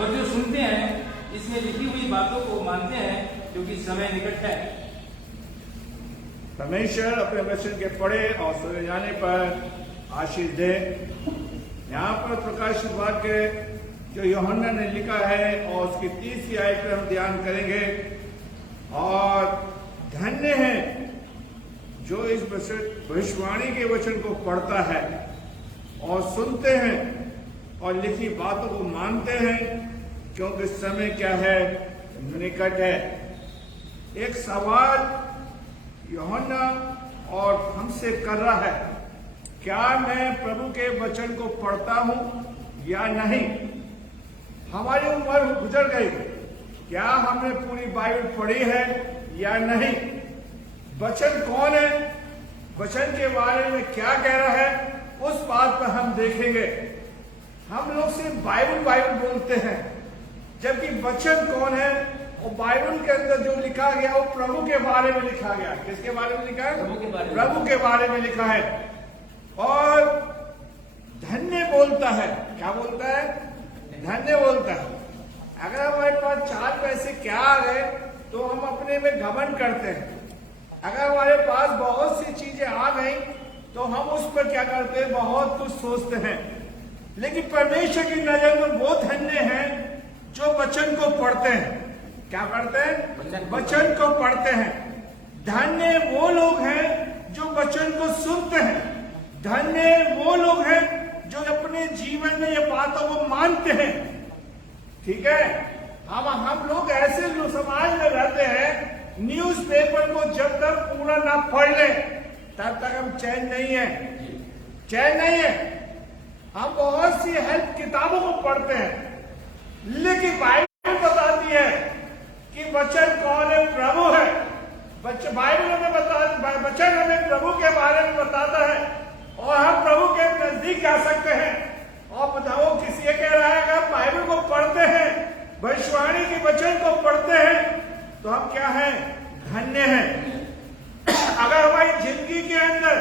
और जो सुनते हैं इसमें लिखी हुई बातों को मानते हैं, क्योंकि समय निकट है। परमेश्वर अपने वचन के पढ़े और सुने जाने पर आशीष दे। यहाँ पर प्रकाशित वाक्य जो यूहन्ना ने लिखा है और उसकी 30वीं आयत पर हम ध्यान करेंगे। और धन्य है जो इस भविष्यवाणी के वचन को पढ़ता है और सुनते हैं और लिखी बातों को मानते हैं, क्योंकि समय क्या है, निकट है। एक सवाल यूहन्ना और हमसे कर रहा है, क्या मैं प्रभु के वचन को पढ़ता हूं या नहीं? हमारी उम्र गुजर गई, क्या हमने पूरी बाइबल पढ़ी है या नहीं? वचन कौन है, वचन के बारे में क्या कह रहा है, उस बात पर हम देखेंगे। हम लोग सिर्फ बाइबल बोलते हैं, जबकि वचन कौन है और बाइबल के अंदर जो लिखा गया वो प्रभु के बारे में लिखा गया। किसके बारे में लिखा है? प्रभु के बारे में लिखा है। और धन्य बोलता है, क्या बोलता है? धन्य बोलता है। अगर हमारे पास 4 पैसे क्या आ गए तो हम अपने में घमंड करते हैं। अगर हमारे पास बहुत सी चीजें आ गई तो हम उस पर क्या करते हैं, बहुत कुछ सोचते हैं। लेकिन परमेश्वर की नजर में वो धन्य हैं जो वचन को पढ़ते हैं। क्या पढ़ते हैं? वचन को पढ़ते हैं। धन्य वो लोग हैं जो वचन को सुनते हैं। धन्य वो लोग हैं जो अपने जीवन में ये बातों को मानते हैं। ठीक है, हम लोग ऐसे समाज में रहते हैं, न्यूज़पेपर को जब तक पूरा ना पढ़ ले तब तक हम चैन नहीं है, चैन नहीं है। हम बहुत सी हेल्प किताबों को पढ़ते हैं, लेकिन बाइबल बताती है कि वचन कौन है, प्रभु है। बाइबल हमें वचन हमें प्रभु के बारे में बताता है और हम प्रभु के नजदीक जा सकते हैं। और बताओ, किसी ये कह रहा है अगर बाइबल को पढ़ते हैं, भविष्यवाणी के वचन को पढ़ते हैं, तो हम क्या हैं? धन्य हैं। अगर हमारी जिंदगी के अंदर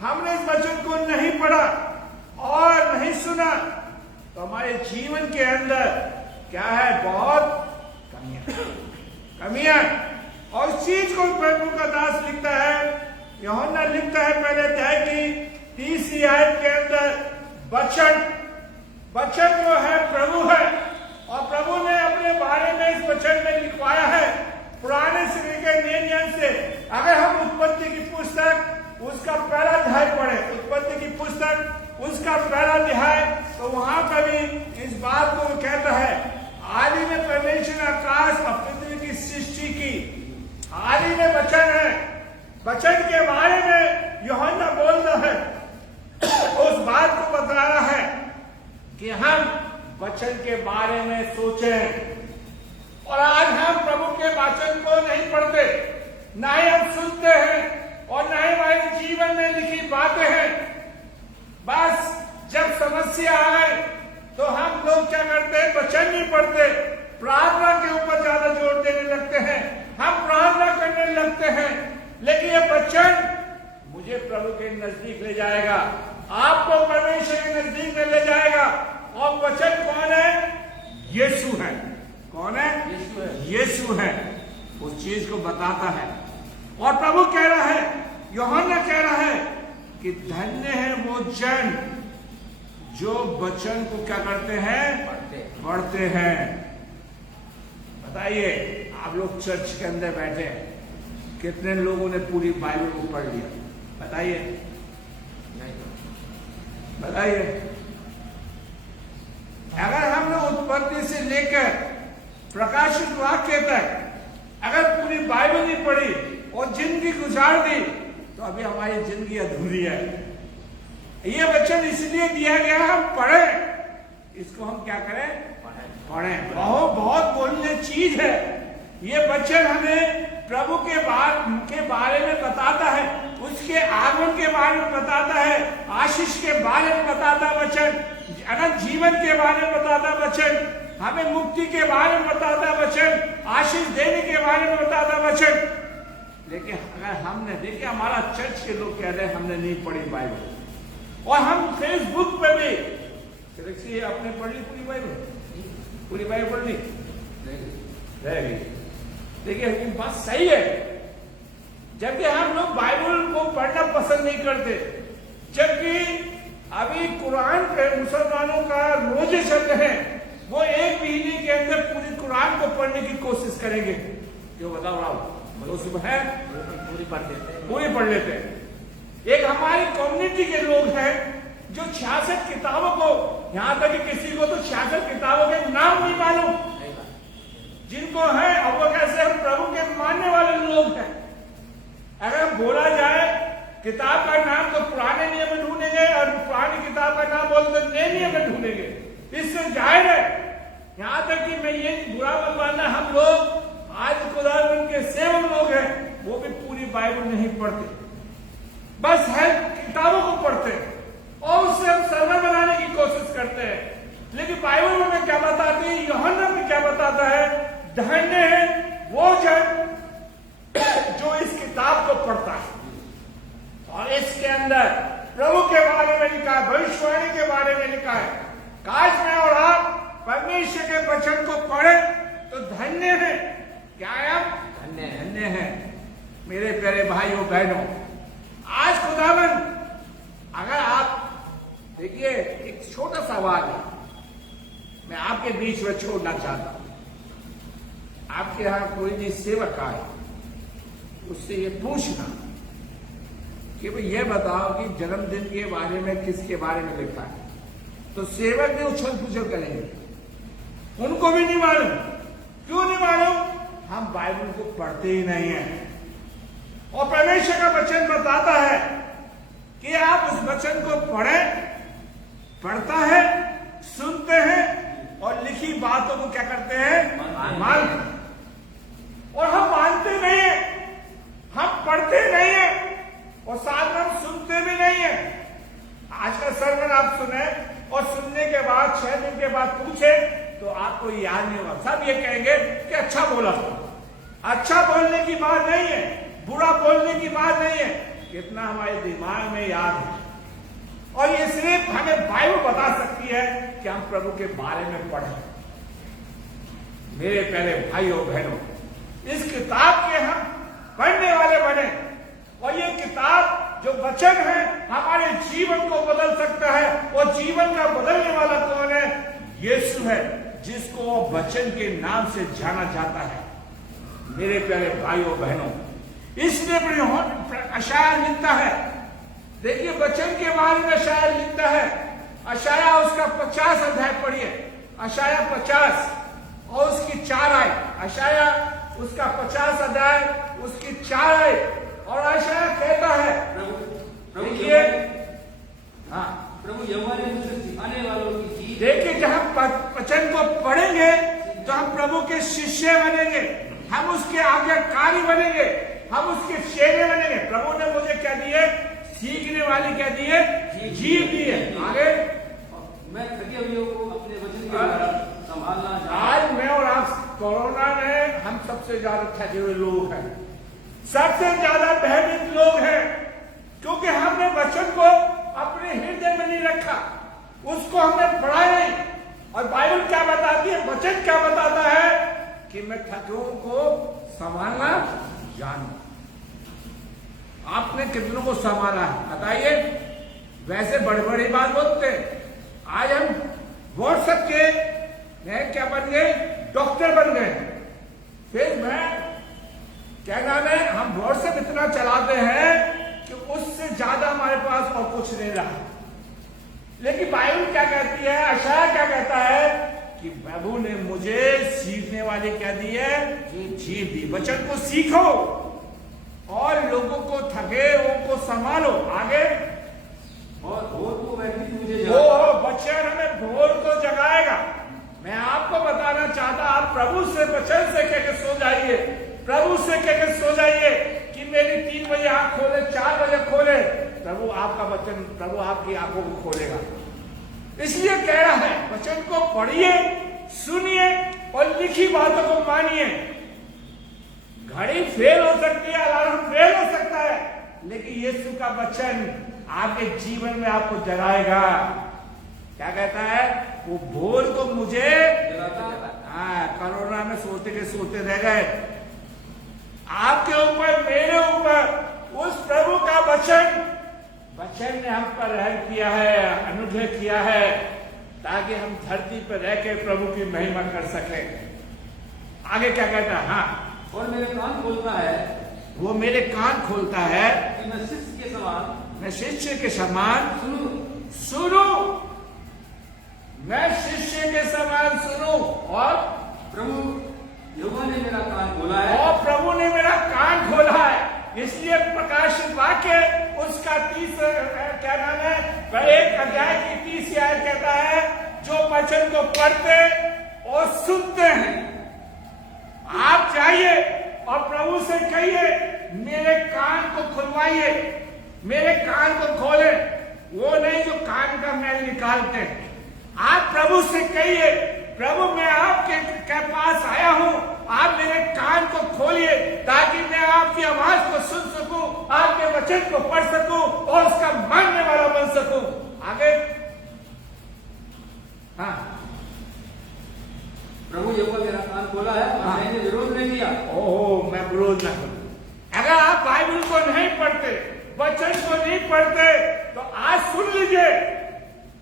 हमने इस वचन को नहीं पढ़ा और नहीं सुना तो हमारे जीवन के अंदर क्या है? बहुत कमियां। और इस चीज को प्रभु का दास लिखता है, यूहन्ना लिखता है पहले अध्याय की 30वीं आयत के अंदर, वचन जो है प्रभु है और प्रभु ने अपने बारे में इस वचन में लिखवाया है, पुराने से लेकर नए नियम से। अगर हम उत्पत्ति की पुस्तक उसका पहला अध्याय पढ़े, उत्पत्ति की पुस्तक उसका पहला अध्याय, तो वहां पर भी इस बात को कहता है, आदि में परमेश्वर ने आकाश और पृथ्वी की सृष्टि की। आदि में वचन है। वचन के बारे में यूहन्ना बोल रहा है, उस बात को बता रहा है कि हम वचन के बारे में सोचें। और आज हम प्रभु के वचन को नहीं पढ़ते, ना ही हम सुनते हैं और ना ही हमारे जीवन में लिखी बातें हैं। बस जब समस्या आ गई तो हम लोग क्या करते हैं? वचन नहीं पढ़ते, प्रार्थना के ऊपर ज्यादा जोर देने लगते हैं, हम प्रार्थना करने लगते हैं। लेकिन ये वचन मुझे प्रभु के नजदीक ले जाएगा, आपको परमेश्वर के नजदीक में ले जाएगा। और वचन कौन है? यीशु है। कौन है? यीशु है। यीशु है, उस चीज को बताता है। और प्रभु कह रहा है, यूहन्ना कह रहा है कि धन्य है वो जन जो वचन को क्या करते हैं? पढ़ते हैं। बताइए, आप लोग चर्च के अंदर बैठे हैं, कितने लोगों ने पूरी बाइबल को पढ़ लिया? बताइए, बताइए। अगर हम लोग उत्पत्ति से लेकर प्रकाशित वाक्य तक अगर पूरी बाइबल नहीं पढ़ी और जिंदगी गुजार दी तो अभी हमारी जिंदगी अधूरी है। ये वचन इसलिए दिया गया, हम पढ़ें, इसको हम क्या करें? पढ़ें। बहुत बोलने चीज है। ये वचन हमें प्रभु के बारे में बताता है, उसके आगमन के बारे में बताता है, आशीष के बारे में बताता है वचन, अनंत जीवन के बारे में बताता है वचन, हमें मुक्ति के बारे में बताता है वचन, आशीष देने के बारे में बताता है वचन। लेकिन अगर हमने देखिए, हमारा चर्च के लोग कह रहे हैं हमने नहीं पढ़ी बाइबल, और हम फेसबुक पे भी अपने पढ़ ली पूरी बाइबल, पूरी बाइबल नहीं रह गई। देखिए ये बात सही है, जबकि हम लोग बाइबल को पढ़ना पसंद नहीं करते, जबकि अभी कुरान पे मुसलमानों का रोजे चल रहे हैं, वो एक महीने के अंदर पूरी कुरान को पढ़ने की कोशिश करेंगे। क्यों बताओ राव, तो सुबह है पूरी पढ़ लेते हैं। एक हमारी कम्युनिटी के लोग हैं जो 66 किताबों को, यहां तक कि किसी को तो 66 किताबों के नाम नहीं मालूम, जिनको है और वो कैसे हम प्रभु के मानने वाले लोग हैं। अगर बोला जाए किताब का नाम तो पुराने नियम में ढूंढेंगे और पुरानी किताब का नाम बोलते नए नियम में ढूंढेंगे। इससे जाहिर है, यहां तक कि मैं ये बुरा मत मानना, हम लोग आज खुदावंद के सेवक लोग हैं, वो भी पूरी बाइबल नहीं पढ़ते, बस है किताबों को पढ़ते और उससे हम सरवर बनाने की कोशिश करते हैं। लेकिन बाइबल में क्या बताती है, यूहन्ना में क्या बताता है, धन्य है वो जन जो इस किताब को पढ़ता है और इसके अंदर प्रभु के बारे में लिखा है, भविष्यवाणी के बारे में लिखा है। काश मैं और आप परमेश्वर के वचन को पढ़े तो धन्य है। क्या है आप? धन्य है। मेरे प्यारे भाइयों बहनों, आज खुदावंद, अगर आप देखिए, एक छोटा सवाल है मैं आपके बीच में छोड़ना चाहता हूं। आपके यहां कोई भी सेवक आए, उससे ये पूछना कि भाई ये बताओ कि जन्मदिन के बारे में किसके बारे में लिखा है, तो सेवक भी उछल पूछल करेंगे, उनको भी नहीं मालूम। क्यों नहीं मालूम? हम बाइबल को पढ़ते ही नहीं है। और परमेश्वर का वचन बताता है कि आप उस वचन को पढ़ता है, सुनते हैं और लिखी बातों को क्या करते हैं? मानते हैं। और हम मानते नहीं है, हम पढ़ते नहीं है और साथ में हम सुनते भी नहीं है। आज का सरमन आप सुने और सुनने के बाद 6 दिन के बाद पूछे तो आपको याद नहीं होगा। सब ये कहेंगे कि अच्छा बोला। अच्छा बोलने की बात नहीं है, बुरा बोलने की बात नहीं है, कितना हमारे दिमाग में याद है। और ये सिर्फ हमें बाइबल बता सकती है कि हम प्रभु के बारे में पढ़ें। मेरे प्यारे भाइयों बहनों, इस किताब के हम पढ़ने वाले बने और ये किताब जो वचन है हमारे जीवन को बदल सकता है। और जीवन का बदलने वाला कौन है? यीशु है, जिसको वचन के नाम से जाना जाता है। मेरे प्यारे भाइयों बहनों, इसलिए अशाया लिखता है, देखिए वचन के बारे में अशाया लिखता है। अशाया उसका 50 अध्याय पढ़िए, अशाया 50 और उसकी 4 आए। अशाया उसका 50 अध्याय उसकी 4 आए और अशाया कहता है, देखिए, हाँ, प्रभु यहोवा से सिखाने वालों की चीज। देखिए, जब हम वचन को पढ़ेंगे तो हम प्रभु के शिष्य बनेंगे, हम उसके आज्ञाकारी बनेंगे, हम उसके चेले बनेंगे। प्रभु ने मुझे क्या दिए? सीखने वाली क्या दिए? जीव दिए। आगे मैं थके हुए को अपने वचन के द्वारा संभालना। आज मैं और आप कोरोना में हम सबसे ज्यादा थके हुए लोग हैं, सबसे ज्यादा भयभीत लोग हैं, क्योंकि हमने वचन को अपने हृदय में नहीं रखा, उसको हमने पढ़ा नहीं। और बाइबल क्या बताती है, वचन क्या बताता है कि मैं थके को संभालना जानू। आपने कितनों को संभाला है बताइए? वैसे बड़ी बड़ी बात बोलते हैं। आज हम व्हाट्सएप के क्या बन गए? डॉक्टर बन गए। फिर मैं क्या नाम है, हम व्हाट्सएप इतना चलाते हैं कि उससे ज्यादा हमारे पास और कुछ नहीं रहा। लेकिन बाइबल क्या कहती है, अशाया क्या कहता है कि प्रभु ने मुझे सीखने वाले क्या दी है? जीव दी। वचन को सीखो और लोगों को थके को संभालो। आगे, और भोर को वैसे मुझे वो वचन हमें भोर को जगाएगा। मैं आपको बताना चाहता, आप प्रभु से वचन से कह के सो जाइए, प्रभु से कह के सो जाइए कि मेरी 3 बजे आंख खोले, 4 बजे खोले, प्रभु आपका वचन, प्रभु आपकी आंखों को खोलेगा। इसलिए कह रहा है, वचन को पढ़िए, सुनिए और लिखी बातों को मानिए। घड़ी फेल हो सकती है, अलार्म फेल हो सकता है, लेकिन यीशु का वचन आपके जीवन में आपको जगाएगा। क्या कहता है? वो भोर को मुझे जगाता है सोचते के सोचते रह गए। आपके ऊपर, मेरे ऊपर उस प्रभु का वचन ने हम पर रहम किया है, अनुग्रह किया है, ताकि हम धरती पर रह के प्रभु की महिमा कर सके। आगे क्या कहता है? हाँ, और मेरे कान खोलता है, वो मेरे कान खोलता है कि मैं शिष्य के समान मैं शिष्य के समान सुनूं। मैं शिष्य के समान सुनूं। और प्रभु यहोवा ने मेरा कान खोला है, और प्रभु ने मेरा कान खोला है। इसलिए प्रकाशित वाक्य उसका 30 क्या नाम है, 1 अध्याय की 30 आयत कहता है, जो वचन को पढ़ते और सुनते हैं। आप जाइए और प्रभु से कहिए, मेरे कान को खुलवाइए, मेरे कान को खोले। वो नहीं जो कान का मैल निकालते हैं। आप प्रभु से कहिए, प्रभु मैं आपके पास आया हूं, आप मेरे कान को खोलिए, ताकि मैं आपकी आवाज को सुन सकूं, आपके वचन को पढ़ सकूं और उसका मानने वाला बन सकूं। आगे, हाँ, प्रभु यहोवा मेरा कान खोला है और मैंने विरोध नहीं किया। ओहो, मैं विरोध ना करूं। अगर आप बाइबल को नहीं पढ़ते, वचन को नहीं पढ़ते, तो आज सुन लीजिए,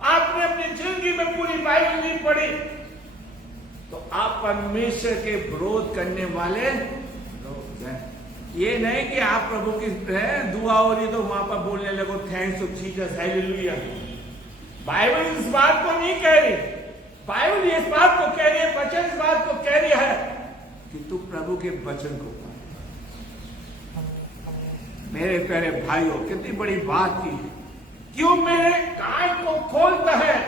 आपने अपनी जिंदगी में पूरी बाइबल नहीं पढ़ी, तो आप परमेश्वर के विरोध करने वाले लोग हैं। ये नहीं कि आप प्रभु की दुआ हो रही तो वहां पर बोलने लगो thanks to Jesus, hallelujah. Bible इस बात को नहीं कह रही। बाइबल इस बात को कह रही है, वचन इस बात को कह रही है कि तू प्रभु के वचन को पढ़। मेरे प्यारे भाइयों, कितनी बड़ी बात की। क्यों मेरे कान को खोलता है।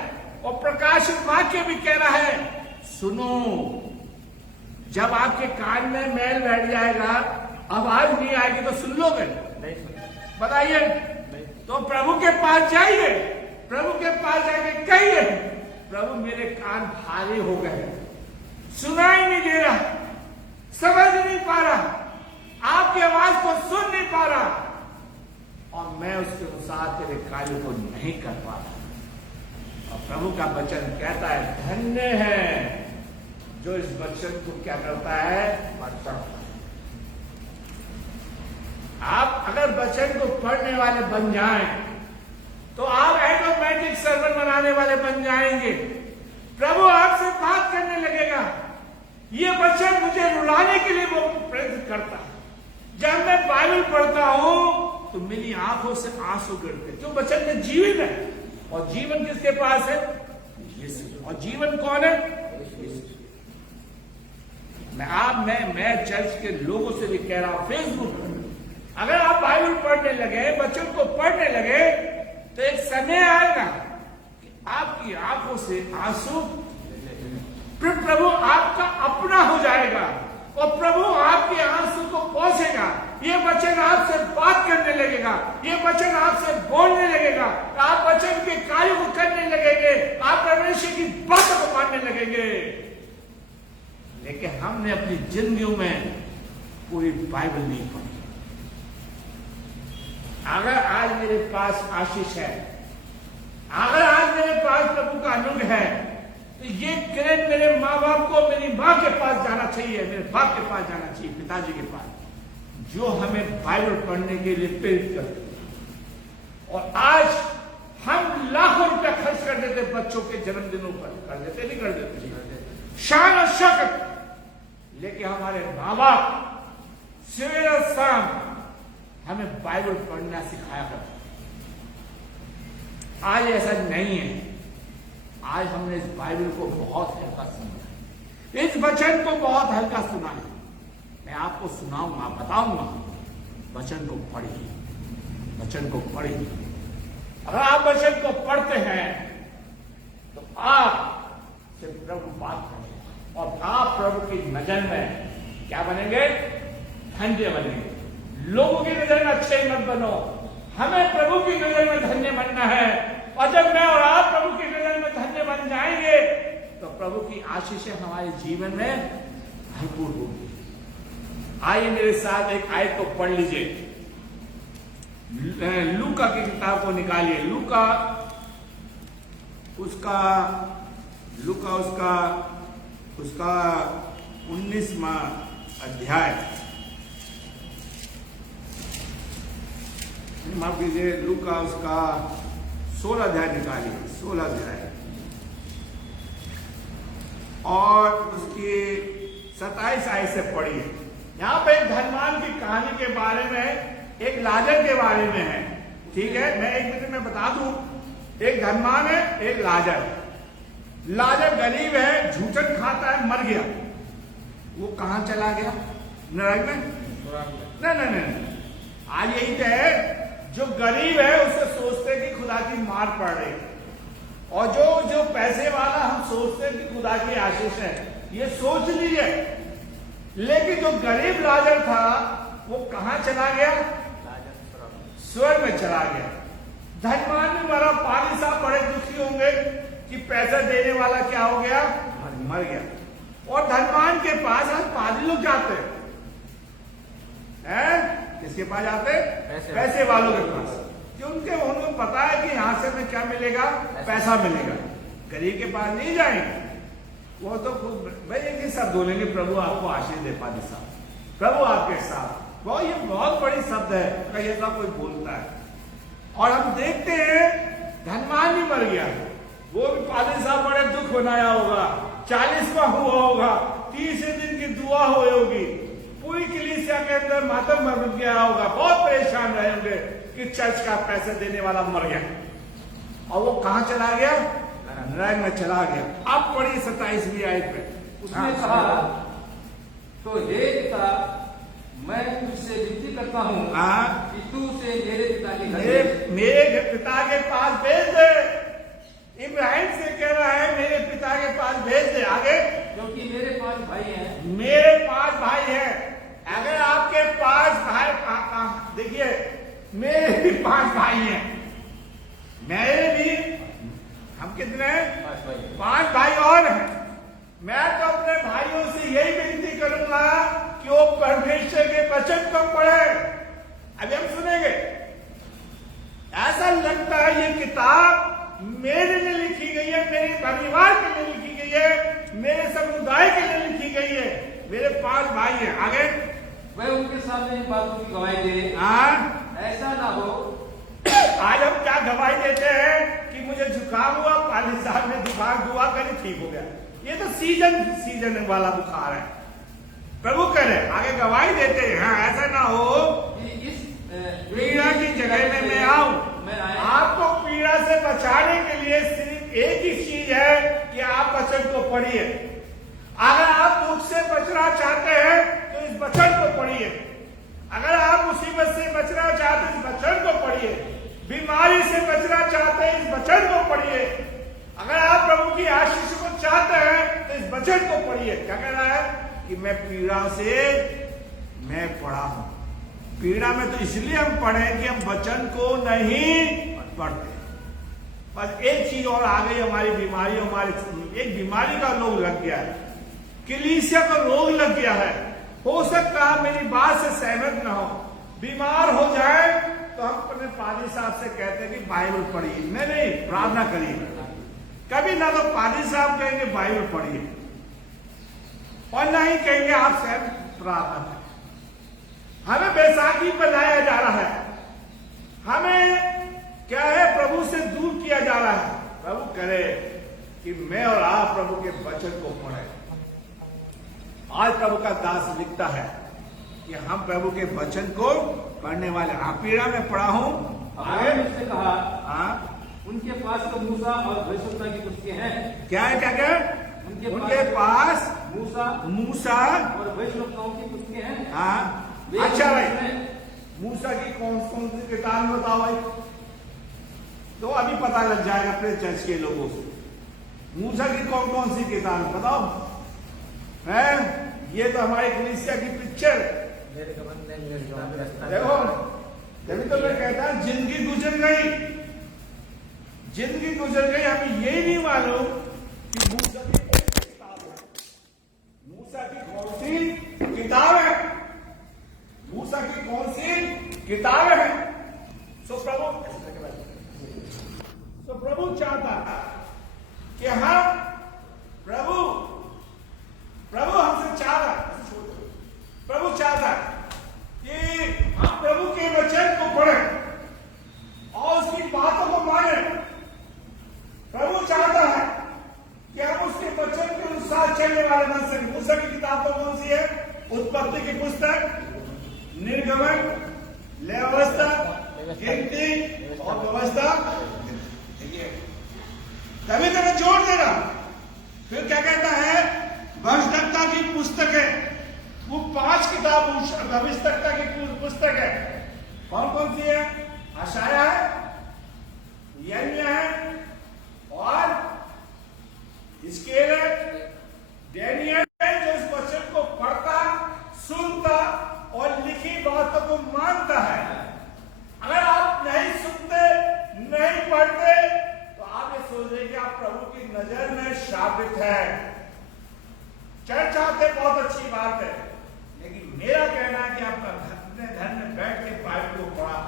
और प्रकाशित वाक्य भी कह रहा है, सुनो। जब आपके कान में मैल बैठ जाएगा, आवाज नहीं आएगी, तो सुन लोगे? नहीं सुन। बताइए। तो प्रभु के पास जाइए, प्रभु के पास जाके कहिए, प्रभु मेरे कान भारी हो गए, सुनाई नहीं दे रहा, समझ नहीं पा रहा, आपकी आवाज को सुन नहीं पा रहा, और मैं उसके अनुसार तेरे कार्य को नहीं कर पा रहा। और प्रभु का वचन कहता है, धन्य है जो इस वचन को क्या करता है, पढ़ता है। आप अगर वचन को पढ़ने वाले बन जाएं, तो आप ऑटोमेटिक सर्वन बनाने वाले बन जाएंगे। प्रभु आपसे बात करने लगेगा। ये वचन मुझे रुलाने के लिए वो प्रेरित करता है। जब मैं बाइबल पढ़ता हूं तो मेरी आंखों से आंसू गिरते, जो वचन में जीवन है। और जीवन किसके पास है? यीशु। और जीवन कौन है? यीशु। मैं चर्च के लोगों से भी कह रहा हूं, फेसबुक, अगर आप बाइबल पढ़ने लगे, वचन को पढ़ने लगे, तो एक समय आएगा कि आपकी आंखों से आंसू, फिर प्रभु आपका अपना हो जाएगा और प्रभु आपके आंसू को पहुंचेगा। ये वचन आपसे बात करने लगेगा, ये वचन आपसे बोलने लगेगा, आप वचन के कार्य को करने लगेंगे, आप परमेश्वर की बातों को मानने लगेंगे। लेकिन हमने अपनी जिंदगियों में पूरी बाइबल नहीं पढ़ी। अगर आज मेरे पास आशीष है, अगर आज मेरे पास प्रभु का अनुग्रह है, तो ये क्रेडिट मेरे माँ बाप को, मेरी माँ के पास जाना चाहिए, मेरे बाप के पास जाना चाहिए, पिताजी के पास, जो हमें बाइबल पढ़ने के लिए प्रेरित करते हैं। और आज हम लाखों रुपया खर्च कर देते बच्चों के जन्मदिनों पर, कर देते नहीं कर देते, शान और शौकत। लेकिन हमारे माँ बाप सवेरे और शाम हमें बाइबल पढ़ना सिखाया करते। आज ऐसा नहीं है। आज हमने इस बाइबल को बहुत हल्का सुना, इस वचन को बहुत हल्का सुना है। मैं आपको सुनाऊंगा, बताऊंगा, वचन को पढ़िए, वचन को पढ़िए। अगर आप वचन को पढ़ते हैं तो आप से प्रभु बात करेंगे और आप प्रभु की नजर में क्या बनेंगे? धन्य बनेंगे। लोगों की नजर में अच्छे मत बनो, हमें प्रभु की नजर में धन्य बनना है। और जब मैं और आप प्रभु की नजर में धन्य बन जाएंगे, तो प्रभु की आशीषें हमारे जीवन में भरपूर होगी। आइए मेरे साथ एक आयत को पढ़ लीजिए। लूका की किताब को निकालिए। लूका उसका 19वां अध्याय, माफ कीजिए, लूका उसका 16 अध्याय निकालिए, 16 अध्याय और उसकी 27 आयत से पढ़िए। यहाँ पे एक धनवान की कहानी के बारे में, एक लाजर के बारे में है। ठीक है, मैं 1 मिनट में बता दूं। एक धनवान है, एक लाजर। लाजर गरीब है, झूठन खाता है, मर गया। वो कहां चला गया? नरक में? नहीं। आज यही तो है, जो गरीब है उससे सोचते कि खुदा की मार पड़ रही, और जो पैसे वाला हम सोचते हैं कि खुदा की आशीष है, ये सोच लीजिए। लेकिन जो गरीब लाजर था वो कहां चला गया? स्वर्ग में चला गया। धनवान भी मरा, पाली साहब बड़े दुखी होंगे कि पैसा देने वाला क्या हो गया? मर गया। और धनवान के पास आज पादी लोग जाते हैं, किसके पास जाते? पैसे वालों के पास, क्योंकि उनको पता है कि यहां से में क्या मिलेगा? पैसा मिलेगा। गरीब के पास नहीं जाएंगे। वो तो खूब भाई एक शब्द बोलेंगे, प्रभु आपको आशीष दे पादी साहब, प्रभु आपके साथ। वो ये बहुत बड़ी शब्द है, कहीं ऐसा कोई बोलता है। और हम देखते हैं धनवान भी मर गया, वो भी पादी साहब बड़े दुख बनाया होगा, 40वां हुआ होगा, 30 दिन की दुआ हुई होगी, पूरी कलीसिया के अंदर मातम मर गया होगा, बहुत परेशान रहे होंगे कि चर्च का पैसे देने वाला मर गया। और वो कहां चला गया? नरक में चला गया। अब पढ़िए 27वीं आयत पे। उसने कहा, तो हे पिता, मैं तुझसे विनती करता हूँ कि तू उसे मेरे पिता के घर, मेरे पिता के पास भेज दे। इब्राहिम से कह रहा है मेरे पिता के पास भेज दे। आगे, क्योंकि मेरे 5 भाई हैं। मेरे 5 भाई हैं। अगर आपके 5 भाई, देखिए मेरे भी 5 भाई हैं, मेरे भी, हम कितने हैं? 5 भाई और हैं। मैं तो अपने भाइयों से यही विनती करूंगा कि वो परमेश्वर के वचन को पढ़े। अभी हम सुनेंगे, ऐसा लगता है ये किताब मेरे लिए लिखी गई है, मेरे परिवार के लिए लिखी गई है, मेरे समुदाय के लिए लिखी गई है। मेरे 5 भाई हैं। आगे, वह उनके सामने इन बातों की गवाही दे, ऐसा ना हो। आज हम क्या गवाही देते हैं कि मुझे जुकाम हुआ, पाली साहब ने दुआ करी, ठीक हो गया। ये तो सीजन वाला बुखार है। प्रभु करे आगे गवाही देते हैं, हाँ, ऐसा ना हो कि इस पीड़ा की जगह में मैं आऊं। आपको पीड़ा से बचाने के लिए सिर्फ एक ही चीज है कि आप वचन को पढ़िए। अगर आप दुख से बचना चाहते हैं तो इस वचन को पढ़िए। अगर आप मुसीबत से बचना चाहते हैं, इस वचन को पढ़िए। बीमारी से बचना चाहते हैं, इस वचन को पढ़िए। अगर आप प्रभु की आशीष को चाहते हैं तो इस वचन को पढ़िए। क्या कह रहा है कि मैं पीड़ा से मैं पढ़ा हूं। पीड़ा में तो इसलिए हम पढ़े कि हम वचन को नहीं पढ़ते। बस एक चीज और आ गई हमारी बीमारी, हमारी एक बीमारी का रोग लग गया है, कलीसिया का रोग लग गया है। हो सकता है मेरी बात से सहमत ना हो, बीमार हो जाए तो हम अपने पादी साहब से कहते हैं कि बाइबल पढ़िए। नहीं, प्रार्थना करिए। कभी ना तो पादी साहब कहेंगे बाइबल पढ़िए, और ना ही कहेंगे आप स्वयं प्रार्थना करें। हमें बैसाखी पर लाया जा रहा है, हमें क्या है, प्रभु से दूर किया जा रहा है। प्रभु करे कि मैं और आप प्रभु के वचन को पढ़ें। आज प्रभु का दास लिखता है कि हम प्रभु के वचन को पढ़ने वाले। पीड़ा में पढ़ा हूं। आगे उसने कहा, हाँ, उनके पास तो मूसा और भविष्यवक्ता की पुस्तकें हैं। क्या है? क्या उनके पास मूसा और भविष्यवक्ताओं की पुस्तकें हैं। हाँ, अच्छा भाई, मूसा की कौन कौन सी किताब बताओ भाई, तो अभी पता लग जाएगा अपने चर्च के लोगों से। मूसा की कौन कौन सी किताब बताओ है? ये तो हमारे कलीसिया की पिक्चर। देखो, जब तो मैं कहता हूं जिंदगी गुजर गई, हमें यही नहीं मालूम कि मूसा की कौन सी किताब है। मूसा की कौन सी किताब है? मूसा की कौन सी किताब है? प्रभु चाहता कि हम प्रभु हमसे चाह चलने वाले बन सके। मूसा की किताब तो कौन सी है? उत्पत्ति की पुस्तक, निर्गमन, लेवावस्था, गिनती और व्यवस्था। तभी तो मैं जोड़ दे रहा। फिर क्या कहता है? भविष्यवक्ता की पुस्तक है, वो 5 किताब भविष्यवक्ता की पुस्तक है। कौन कौन सी है? यशायाह है, यिर्मयाह है और हिजकिय्याह है, दानियेल है, जो इस वचन को पढ़ता, सुनता और लिखी बातों को मानता है। अगर आप नहीं सुनते, नहीं पढ़ते, तो आप ये सोच रहे कि आप प्रभु की नजर में शापित है। चर्च आते बहुत अच्छी बात है, लेकिन मेरा कहना है कि आप अपने घर में बैठ के बाइबल को पढ़ा।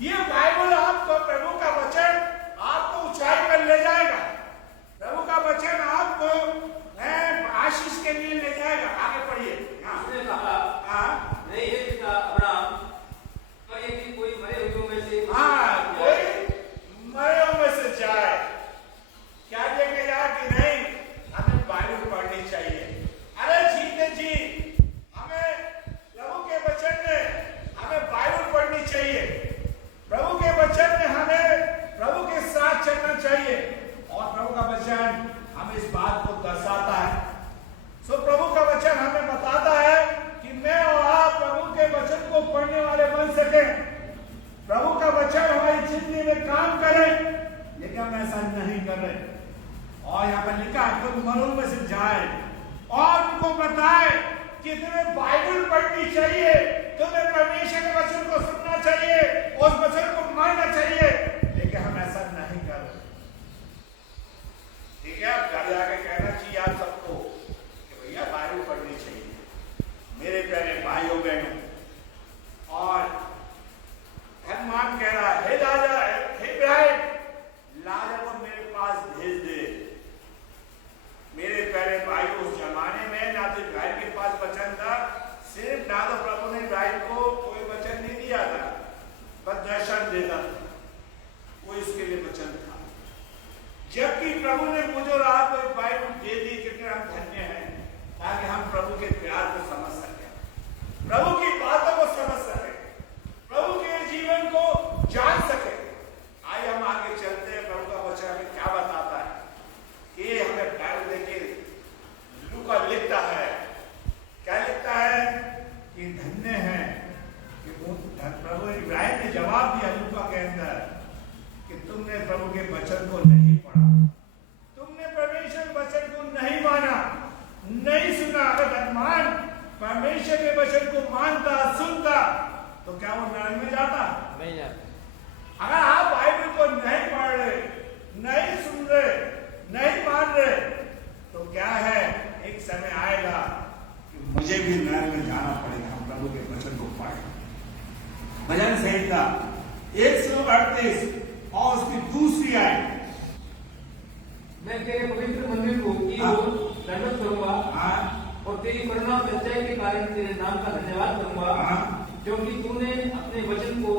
ये बाइबल आपको, प्रभु का वचन आपको ऊंचाई पर ले जाएगा। प्रभु का वचन आपको आशीष के लिए ले जाएगा। आगे पढ़िए। उसने कहा, नहीं ये पिता अब्राहम, तो ये कि कोई मरे हुओं में से कोई मरे हुओं में से जाए। क्या लेके जाए कि नहीं, हमें बाइबल पढ़नी चाहिए। अरे जीते जी हमें प्रभु के वचन में हमें बाइबल पढ़नी चाहिए। प्रभु के वचन में हमें प्रभु के साथ चलना चाहिए और प्रभु का वचन हमें इस बात को दर्शाता है। सो प्रभु का वचन हमें बताता है कि मैं और आप प्रभु के वचन को पढ़ने वाले बन सके। प्रभु का वचन हमारी जिंदगी में काम करे, लेकिन हम ऐसा नहीं कर रहे। और यहाँ पर लिखा है तुम मरों में से जाए और उनको बताए कि तुम्हें बाइबल पढ़नी चाहिए, तुम्हें परमेश्वर के वचन को सुनना चाहिए, उस वचन को मानना चाहिए, लेकिन हम ऐसा नहीं कर रहे। ठीक है, अब घर जाके कहना चाहिए आप सबको कि भैया बाइबल पढ़नी चाहिए। मेरे प्यारे भाइयों बहनों, और हनुमान कह रहा है, हे राजा, हे इब्राहिम, लाजर को मेरे पास भेज दे। मेरे प्यारे भाइयों, उस जमाने में ना तो इब्राहिम के पास वचन था, सिर्फ ना तो प्रभु ने इब्राहिम को कोई वचन नहीं दिया था, बस दर्शन देता था, वो इसके लिए वचन था। जबकि प्रभु ने मुझे और आपको एक बाइबल दे दी, क्योंकि हम धन्य हैं, ताकि हम प्रभु के प्यार को समझ सकें, प्रभु की बातों को समझ सकें, प्रभु के जीवन को जान सकें। आइए हम आगे चलते हैं। प्रभु का वचन हमें क्या बताता है कि हमें बाइबल देखिए लूका लिखता है, क्या लिखता है कि धन्य है कि प्रभु इब्राहिम ने जवाब दिया लूका के अंदर कि तुमने प्रभु के वचन को नहीं पढ़ा, तुमने परमेश्वर के वचन को नहीं माना, नहीं सुना। अगर धनवान परमेश्वर के वचन को मानता, सुनता, तो क्या वो नरक में जाता? नहीं जाता। अगर आप बाइबल को नहीं पढ़ रहे, नहीं सुन रहे, नहीं मान रहे, तो क्या है, एक समय आएगा कि मुझे भी नरक में जाना पड़ेगा। हम प्रभु के वचन को पढ़ें। भजन संहिता 138 और उसकी दूसरी आयत, मैं तेरे पवित्र मंदिर को की ओर दंडवत करूंगा और तेरी करुणा सच्चाई के कारण तेरे नाम का धन्यवाद करूंगा, क्योंकि तूने अपने वचन को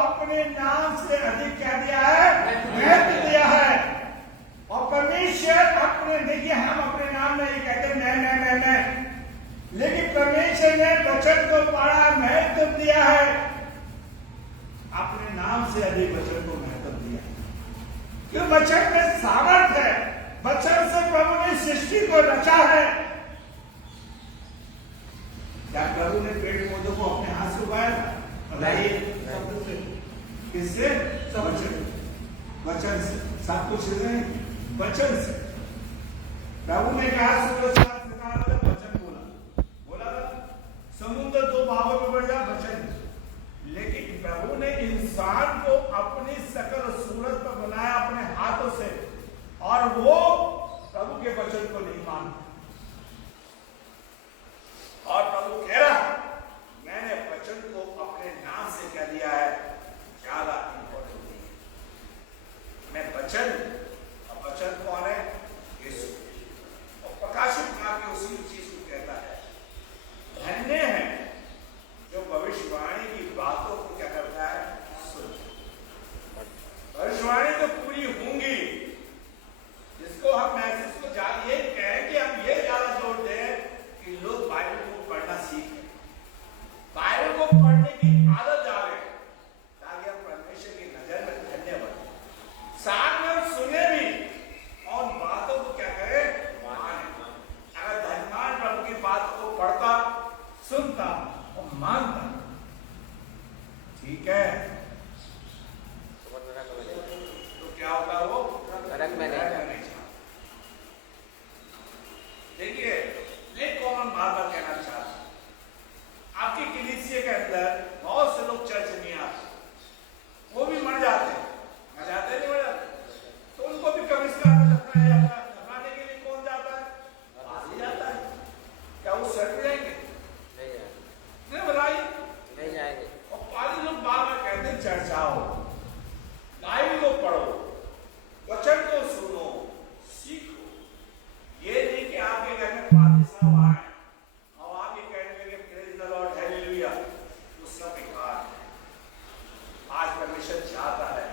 अपने नाम से अधिक क्या दिया है? महत्व दिया है। और परमेश्वर अपने, देखिए हम अपने नाम में ये कहते नहीं, लेकिन परमेश्वर ने वचन को बड़ा महत्व दिया है, अपने नाम से अधिक वचन को महत्व दिया। क्यों? वचन में सामर्थ है, वचन से प्रभु ने सृष्टि को रचा है। क्या प्रभु ने पेड़ पौधों को अपने हाथ से उगाया था? किससे? वचन से। सब कुछ वचन से। प्रभु ने कहा सूरज वचन बोला था, समुद्र 2 भागों में बढ़ जा, वचन। लेकिन प्रभु ने इंसान को अपनी शकल सूरत पर बनाया अपने हाथों से, और वो प्रभु के वचन को नहीं मानता। और प्रभु कह रहा, मैंने वचन को अपने नाम से क्या दिया है? ज्यादा इंपॉर्टेंट नहीं है। मैं वचन, और वचन कौन है? यीशु। और प्रकाशित भाग उसी चीज को कहता है, धन्य है जो भविष्यवाणी की बातों को क्या करता है? सुन। भविष्यवाणी तो पूरी होंगी, जिसको हम मैसेज को देखिए, एक को हम बार बार कहना चाहते हैं, आपकी कलीसिया के अंदर बहुत से लोग चर्च नहीं आते, वो भी मर जाते हैं, मर जाते नहीं मर जाते, तो उनको भी कभी इसका दफनाया जाता है। दफनाने के लिए कौन जाता है? पास ही जाता है। क्या वो सड़ जाएंगे? नहीं बताइए, नहीं जाएंगे। और पाली लोग बार बार कहते हैं चर्च आओ, बाइबल को पढ़ो, वचन को सुनो, सीखो। ये नहीं कि आपके घर में पादी साहब आए और आप ये कहेंगे कि प्रेज द लॉर्ड, हालेलुया, वो सब बेकार है। आज परमेश्वर चाहता है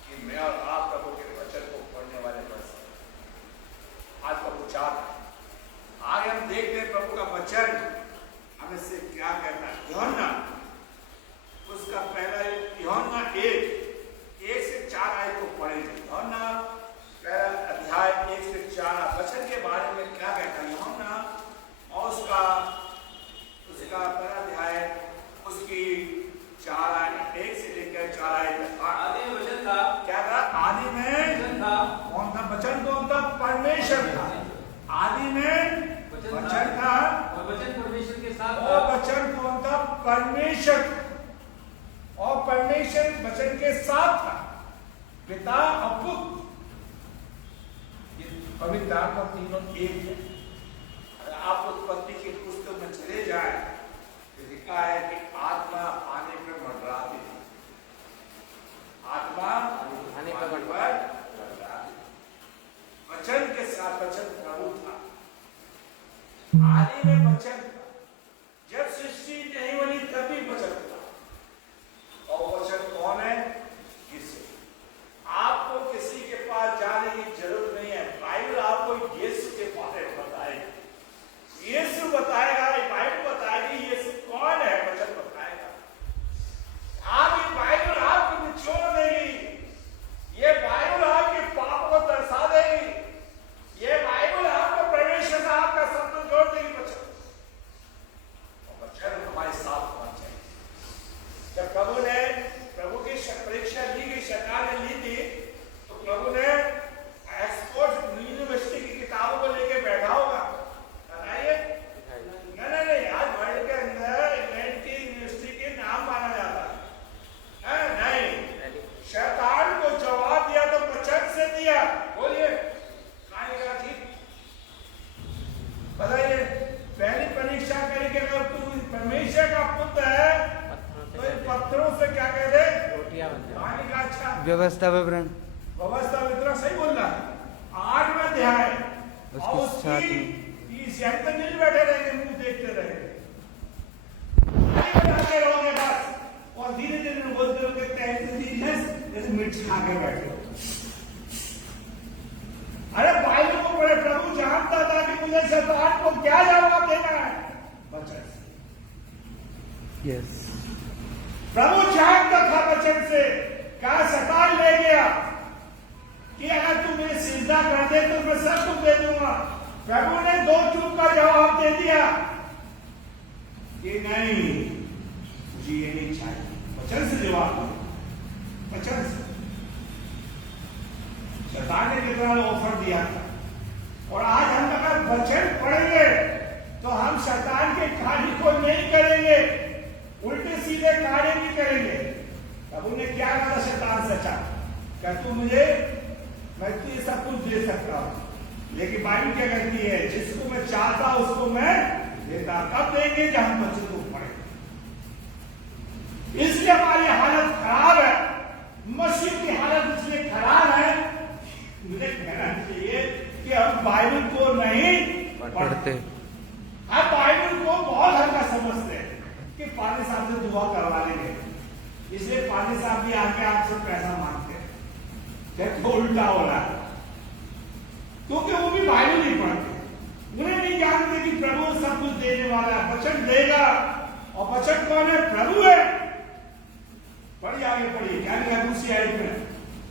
कि मैं और आप प्रभु के वचन को पढ़ने वाले बन सकें। आज प्रभु चाहता है। आज हम देखते हैं प्रभु का वचन हमें से क्या कहता है। यूहन्ना उसका पहला यूहन्ना 1 से 4 आयत को पढ़ेंगे। यूहन्ना पहला अध्याय 1 से 4 वचन के बारे में क्या कहता है यूहन्ना, और उसका पहला अध्याय उसकी 4 आयत 1 से लेकर 4 आयत तक। आदि में वचन था, क्या था? आदि में वचन था, कौन था? वचन कौन था? परमेश्वर था। आदि में वचन था, और वचन परमेश्वर के साथ था, और वचन कौन था? परमेश्वर। और परमेश्वर वचन के साथ था, पिता और पुत्र, ये पवित्र आत्मा तीनों एक है। अगर आप उत्पत्ति के पुस्तक में चले जाए तो लिखा है कि आत्मा पानी पर मंडराती थी, आत्मा पानी पर मंडराती थी। वचन के साथ वचन प्रभु था। आदि में वचन था, जब सृष्टि नहीं बनी तभी वचन था। और वचन कौन है? यीशु। आपको किसी के पास जाने की जरूरत नहीं है, बाइबल आपको यीशु के बारे में बताएगी। यीशु बताएगा, बाइबल बताएगी यीशु कौन है, वचन बताएगा। आपकी बाइबल आपको निचोड़ देगी, ये बाइबल आपके पाप को दर्शा देगी, ये बाइबल आपको परमेश्वर से आपका संबंध जोड़ देगी। वचन और वचन हमारे साथ होना चाहिए। जब प्रभु की परीक्षा ली गई, शैतान ने ली थी, तो प्रभु ने एक्सपोर्ट यूनिवर्सिटी की किताबों को लेकर बैठा होगा, बताइए। नहीं, आज वर्ल्ड के अंदर इंग्लैंड की यूनिवर्सिटी के नाम माना जाता है नहीं। शैतान को जवाब दिया तो वचन से दिया। बोलिए, कहानी ठीक बताइए। पहली परीक्षा करके अगर तू परमेश्वर का पुत्र है तो इन पत्थरों से क्या कह दे? रोटियां बन जाएं। कहानी का अच्छा व्यवस्था विवरण व्यवस्था वितरण सही बोल रहा है। 8वां अध्याय और उसकी 30 तक नहीं बैठे रहेंगे, मुंह देखते रहेंगे, बनाते रहोगे बस, और धीरे धीरे बोलते रहोगे जैसे मिर्च खा के बैठे हो। अरे बाइबल को पढ़े। प्रभु जानता था कि मुझे शैतान को क्या जवाब देना है, वचन से। यस प्रभु जानता था वचन से। कहा शैतान ले गया कि अगर तू मुझे सिजदा कर दे तो मैं सब कुछ दे दूंगा। प्रभु ने 2 चूक का जवाब दे दिया कि नहीं, मुझे ये नहीं चाहिए। वचन से जवाब दो, वचन से। शैतान ने कितना ऑफर दिया था। और आज हम अगर वचन पढ़ेंगे तो हम शैतान के कार्य को नहीं करेंगे, उल्टे सीधे कार्य नहीं करेंगे। प्रभु ने क्या कहा शैतान से? क्या तू मुझे, मैं तुझे सब कुछ दे सकता हूं, लेकिन बाइबल क्या कहती है? जिसको मैं चाहता उसको मैं देता। कब देंगे? जब हम वचन को पढ़ेंगे। इसलिए हमारी हालत खराब है, मसीह की हालत इसलिए खराब है। मुझे कहना चाहिए कि हम बाइबल को नहीं पढ़ते, हम बाइबल को बहुत हल्का समझते हैं कि पानी साहब से दुआ करवा लेंगे, इसलिए पानी साहब भी आके आपसे पैसा मांगते हैं। क्या उल्टा हो रहा है? क्योंकि वो भी बाइबल नहीं पढ़ते, उन्हें नहीं जानते कि प्रभु सब कुछ देने वाला है, वचन देगा। और वचन कौन है? प्रभु है। पढ़िए, आगे पढ़िए, क्या लिखा दूसरी आयत में?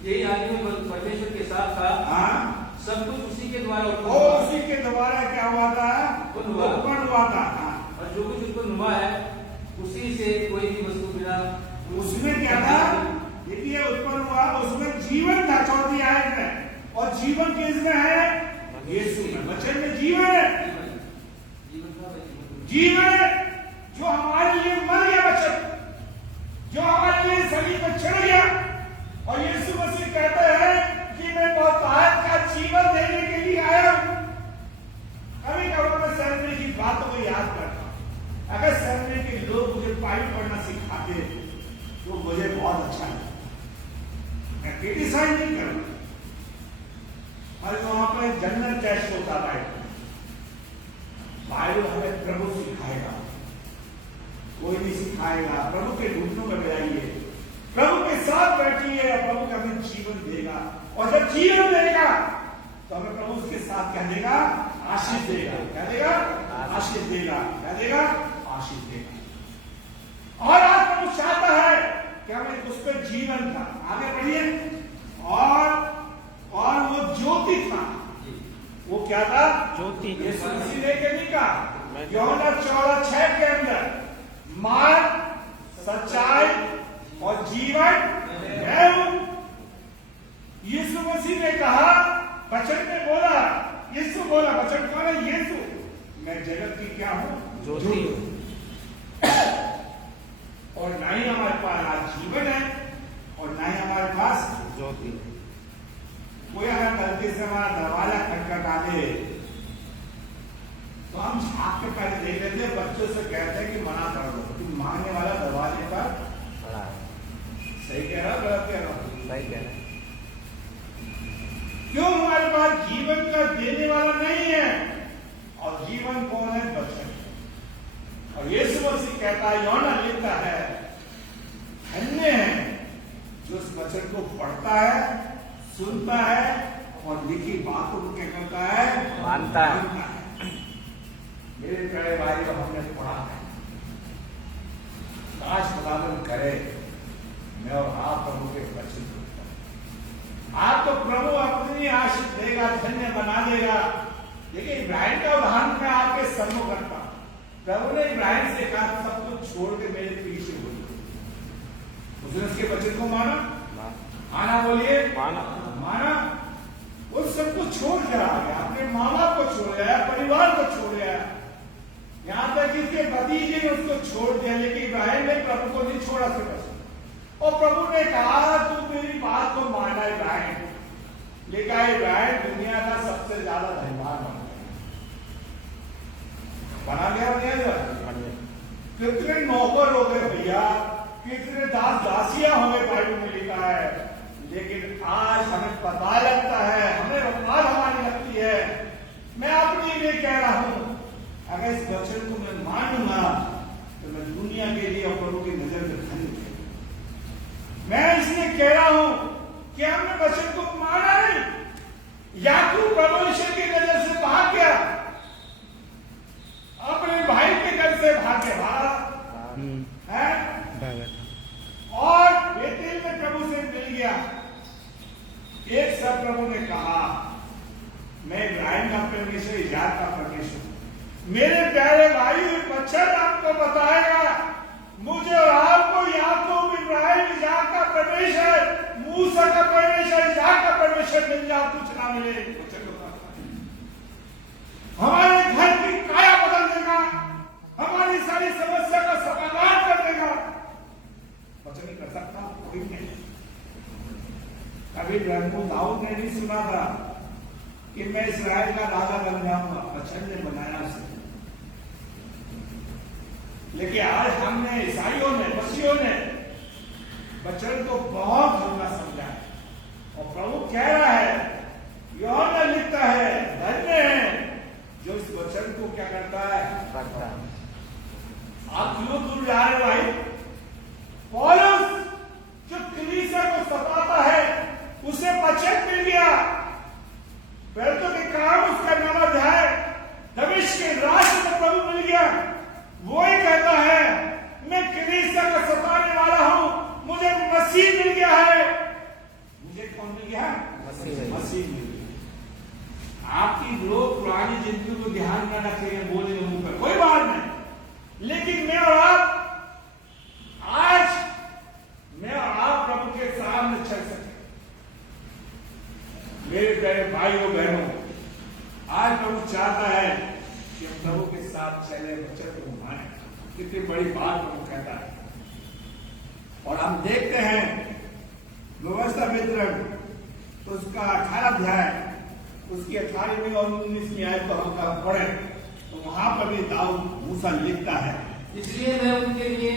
यही आदि में परमेश्वर के साथ था, हाँ, सब कुछ उसी के द्वारा उसी के द्वारा क्या हुआ था? उत्पन्न हुआ था। और जो कुछ उत्पन्न हुआ है उसी से कोई भी वस्तु बिना उसमें क्या था? देखिए, उत्पन्न हुआ, उसमें जीवन था 4वीं आयत में। और जीवन किसमें है? यीशु में, वचन में जीवन है, जीवन है जो हमारे लिए मर गया, वचन जो हमारे लिए सभी पर चढ़ गया। और यीशु मसीह कहते हैं कि मैं बहुतायत का जीवन देने के लिए आया हूं। कभी कभी मैं सेमिनरी की बातों को याद करता हूं। अगर सेमिनरी के लोग मुझे बाइबल पढ़ना सिखाते तो मुझे बहुत अच्छा लगता। मैं क्रिटिसाइज नहीं कर रहा, और वहां पर जनरल टेस्ट होता है। बाइबल हमें प्रभु सिखाएगा, कोई नहीं सिखाएगा। प्रभु के घुटनों में बैठिए, प्रभु के साथ बैठिए, और प्रभु का हमें जीवन देगा। और जब जीवन देगा तो हमें प्रभु उसके साथ क्या देगा? आशीष देगा। क्या देगा? आशीष देगा। क्या देगा? आशीष देगा। और आज प्रभु चाहता है कि हमें उस पर जीवन था। आगे बढ़िए। और वो ज्योति था। वो क्या था? ज्योति। यीशु मसीह ने क्या कहा? यूहन्ना 14:6 के अंदर, मार्ग, सच्चाई और जीवन मैं हूं। यीशु मसीह ने कहा, वचन में बोला, यीशु बोला, वचन कौन है? यीशु, मैं जगत की क्या हूं? ज्योति हूं। और ना ही हमारे पास आज जीवन है और ना ही हमारे पास ज्योति। कोई अगर गलती से हमारा दरवाजा खटखटा दे तो हम झाँक के पहले देख लेते हैं, बच्चों से कहते हैं कि मना कर दो कि मांगने वाला दरवाजे पर खड़ा है। सही कह रहा, गलत कह रहा? सही कह रहा। क्यों? हमारे पास जीवन का देने वाला नहीं है। और जीवन कौन है? वचन। और यीशु मसीह कहता है, यूहन्ना लिखता है, धन्य है जो उस वचन को पढ़ता है, सुनता है और लिखी बातों को क्या करता है? मानता है। मेरे प्यारे भाई, को हमने पढ़ा है, काश खुदावन करे मैं और आप प्रभु के वचन को, आप तो प्रभु अपनी आशीष देगा, धन्य बना देगा। लेकिन इब्राहिम का उदाहरण मैं आपके सम्मुख करता हूं। प्रभु ने इब्राहिम से कहा, सब कुछ छोड़ के मेरे पीछे हो। उसने उसके वचन को माना। माना, बोलिए माना। उस सब कुछ छोड़ के आ गया, अपने माँ बाप को छोड़ गया, परिवार को छोड़ गया, यहां तक इसके भतीजे ने उसको छोड़ दिया। लेकिन इब्राहिम ने प्रभु को नहीं छोड़ा सिर्फ। और प्रभु ने कहा, तू मेरी बात को माना इब्राहिम। लेकिन इब्राहिम दुनिया का सबसे ज्यादा धनवान बना गया। कितने नौकर हो गए भैया, कितने दास दासियां हो गए, बाइबल में लिखा है। लेकिन आज हमें पता लगता है, हमें बात हमारी लगती है। मैं अपने लिए कह रहा हूं, अगर इस वचन को मैं मानूंगा तो मैं दुनिया के लिए और प्रभु की नजर में धन्य हूं। मैं इसलिए कह रहा हूं कि हमने वचन को माना नहीं। याकूब परमेश्वर की नजर से भाग गया, अपने भाई के घर से भाग के भागा है, और बेतेल में प्रभु से मिल गया। एक सब प्रभु ने कहा, मैं इब्राहिम का परमेश्वर, इजाक का परमेश्वर। मेरे प्यारे भाई, वचन आपको बताएगा, मुझे और आपको याकूब, इब्राहिम, इजाक का परमेश्वर, मूसा का परमेश्वर, इजाक का परमेश्वर मिल जाए, कुछ ना मिले। वचन हमारे घर की काया बदल देगा, हमारी सारी समस्या का समाधान कर देगा। वचन नहीं कर सकता कोई नहीं। कभी दाऊद ने नहीं सुना था कि मैं इस्राएल का राजा बन जाऊंगा, वचन ने बनाया उसे। लेकिन आज हमने, ईसाइयों ने, मसीहों ने वचन को बहुत धोखा समझा है। और प्रभु कह रहा है, यूहन्ना लिखता है, धन्य है जो इस वचन को क्या करता है? आप क्यों दूर जा रहे भाई? पौलुस जो कलीसिया को सताता है, उसे वचन मिल गया। पहले के काम उसका 9 अध्याय, दमिश्क के राष्ट्र को प्रभु मिल गया। वो ही कहता है, मैं कलीसिया का सताने वाला हूं, मुझे मसीह मिल गया है। मुझे कौन मिल गया? मसीह मिल गया। आपकी लोग पुरानी जिंदगी को ध्यान में रखेंगे, बोले लोगों पर कोई बात नहीं। लेकिन मैं और आप, आज मैं और आप प्रभु के सामने चल सके। मेरे प्यारे भाइयों बहनों, चाहता है कि हम प्रभु के साथ चले, वचन को माने। कितनी बड़ी बात प्रभु कहता है। और हम देखते हैं व्यवस्था वितरण उसका 18 अध्याय, उसकी 18वीं और 19वीं आयत को हम पढ़े तो वहां पर भी दाऊद मूसा लिखता है, इसलिए मैं उनके लिए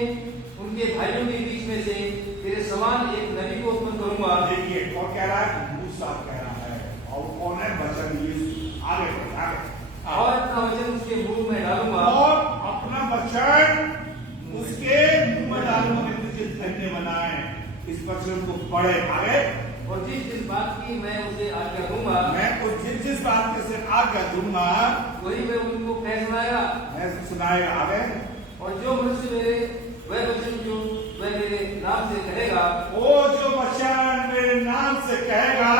उनके भाइयों के बीच में से तेरे समान एक नबी को उत्पन्न करूंगा। देखिए कौन कह रहा है? मूसा कह रहा है। और कौन है? वचन यीशु। आगे और अपना वचन उसके मुंह में डालूंगा, और अपना वचन उसके मुंह में डालूंगा। धन्य बनाए इस वचन को पढ़े। आगे और जिस बात की मैं उसे आज्ञा दूंगा, मैं जिस बात के सिर्फ आज्ञा दूंगा वही मैं उनको कह सुनाएगा। मैं सुनाएगा। आगे और जो मनुष्य मेरे वह वचन जो वह मेरे नाम से कहेगा, वो जो वचन मेरे नाम से कहेगा,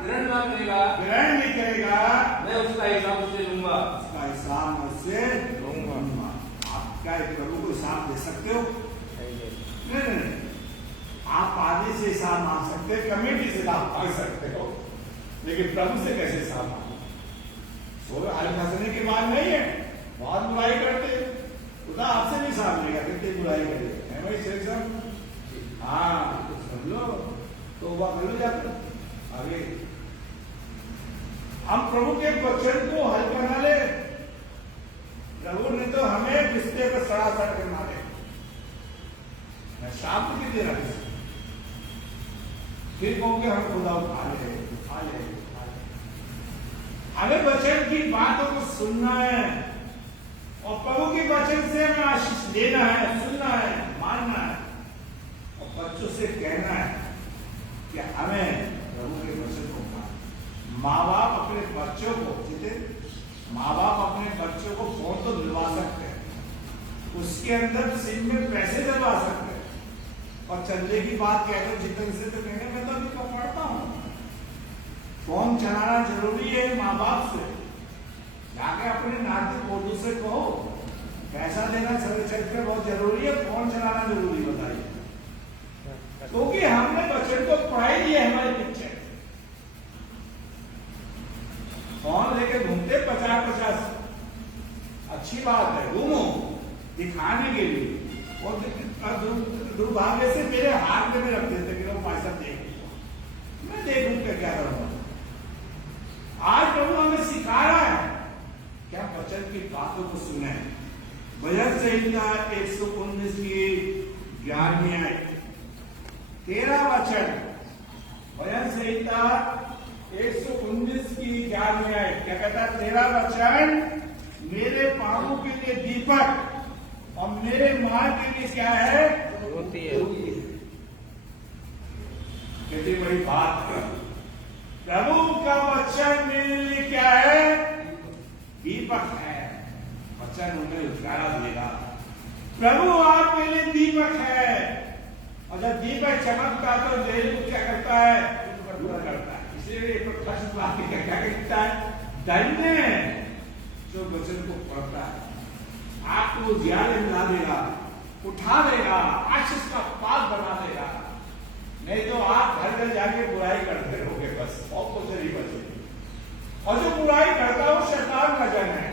ग्रहण ना करेगा, ग्रहण नहीं करेगा, मैं उसका हिसाब उससे लूंगा। उसका हिसाब मैं उससे लूंगा। आप क्या प्रभु को हिसाब दे सकते हो? नहीं। आप आदमी से हिसाब मांग सकते, कमेटी से हिसाब मांग सकते हो, लेकिन प्रभु से कैसे हिसाब मांगो? हंसने की बात नहीं है। बहुत बुराई करते खुदा आपसे भी हिसाब लेगा, कितनी बुराई करेगा। भाई शेख हाँ तो सुन लो तो वह कर लो जाते। आगे हम प्रभु के वचन को हल्का ना ले। प्रभु ने तो हमें रिश्ते पर सड़ासड़ के मारे। मैं शाम को कितनी रख फिर कहोगे हम खुदा उठा ले। हमें वचन की बातों को सुनना है और प्रभु के वचन से हमें आशीष लेना है, सुनना है, मानना है और बच्चों से कहना है कि हमें प्रभु के वचन को मानना। माँ बाप अपने बच्चों को फोन तो दिलवा सकते हैं, उसके अंदर सिम में पैसे दिलवा सकते हैं और चंदे की बात कहते हैं जितने से तो कहेंगे मैं तो अभी पढ़ता हूँ। फोन चलाना जरूरी है। माँ बाप से जाके अपने नाते पोतों से कहो पैसा देना चरित्र बहुत जरूरी है, फोन चलाना जरूरी बताइए। क्योंकि हमने बच्चे को पढ़ाई दी है हमारे पीछे। फोन लेके घूमते 50-50 अच्छी बात है, घूमो दिखाने के लिए। और दुर्भाग्य से मेरे हाथ में रख देते कि पैसा देख मैं देखूं क्या करूंगा। आज प्रभु हमें सिखा रहा है क्या वचन की बातों को सुने। भजन संहिता 119 की 11वीं आयत 13 वचन। भजन संहिता 119 की 11वीं आयत क्या कहता है? 13 वचन मेरे पांवों के लिए दीपक और मेरे मार्ग के लिए क्या है? ज्योति है। कितनी बड़ी बात है। प्रभु का वचन मेरे लिए क्या है? दीपक है। वचन उन्हें उजाला देगा। प्रभु आपके लिए दीपक है और जब दीपक चमकता तो अंधेरे को क्या करता है? दूर करता है। इसलिए क्या कहता है? धन्य जो वचन को पढ़ता है, आपको उजियारे में ला देगा, उठा देगा, आशीष का पाग बना देगा। नहीं तो आप घर घर जाके बुराई करते रहोगे बस, और कुछ नहीं बचेगी। और जो बुराई करता है वो शैतान का जन है।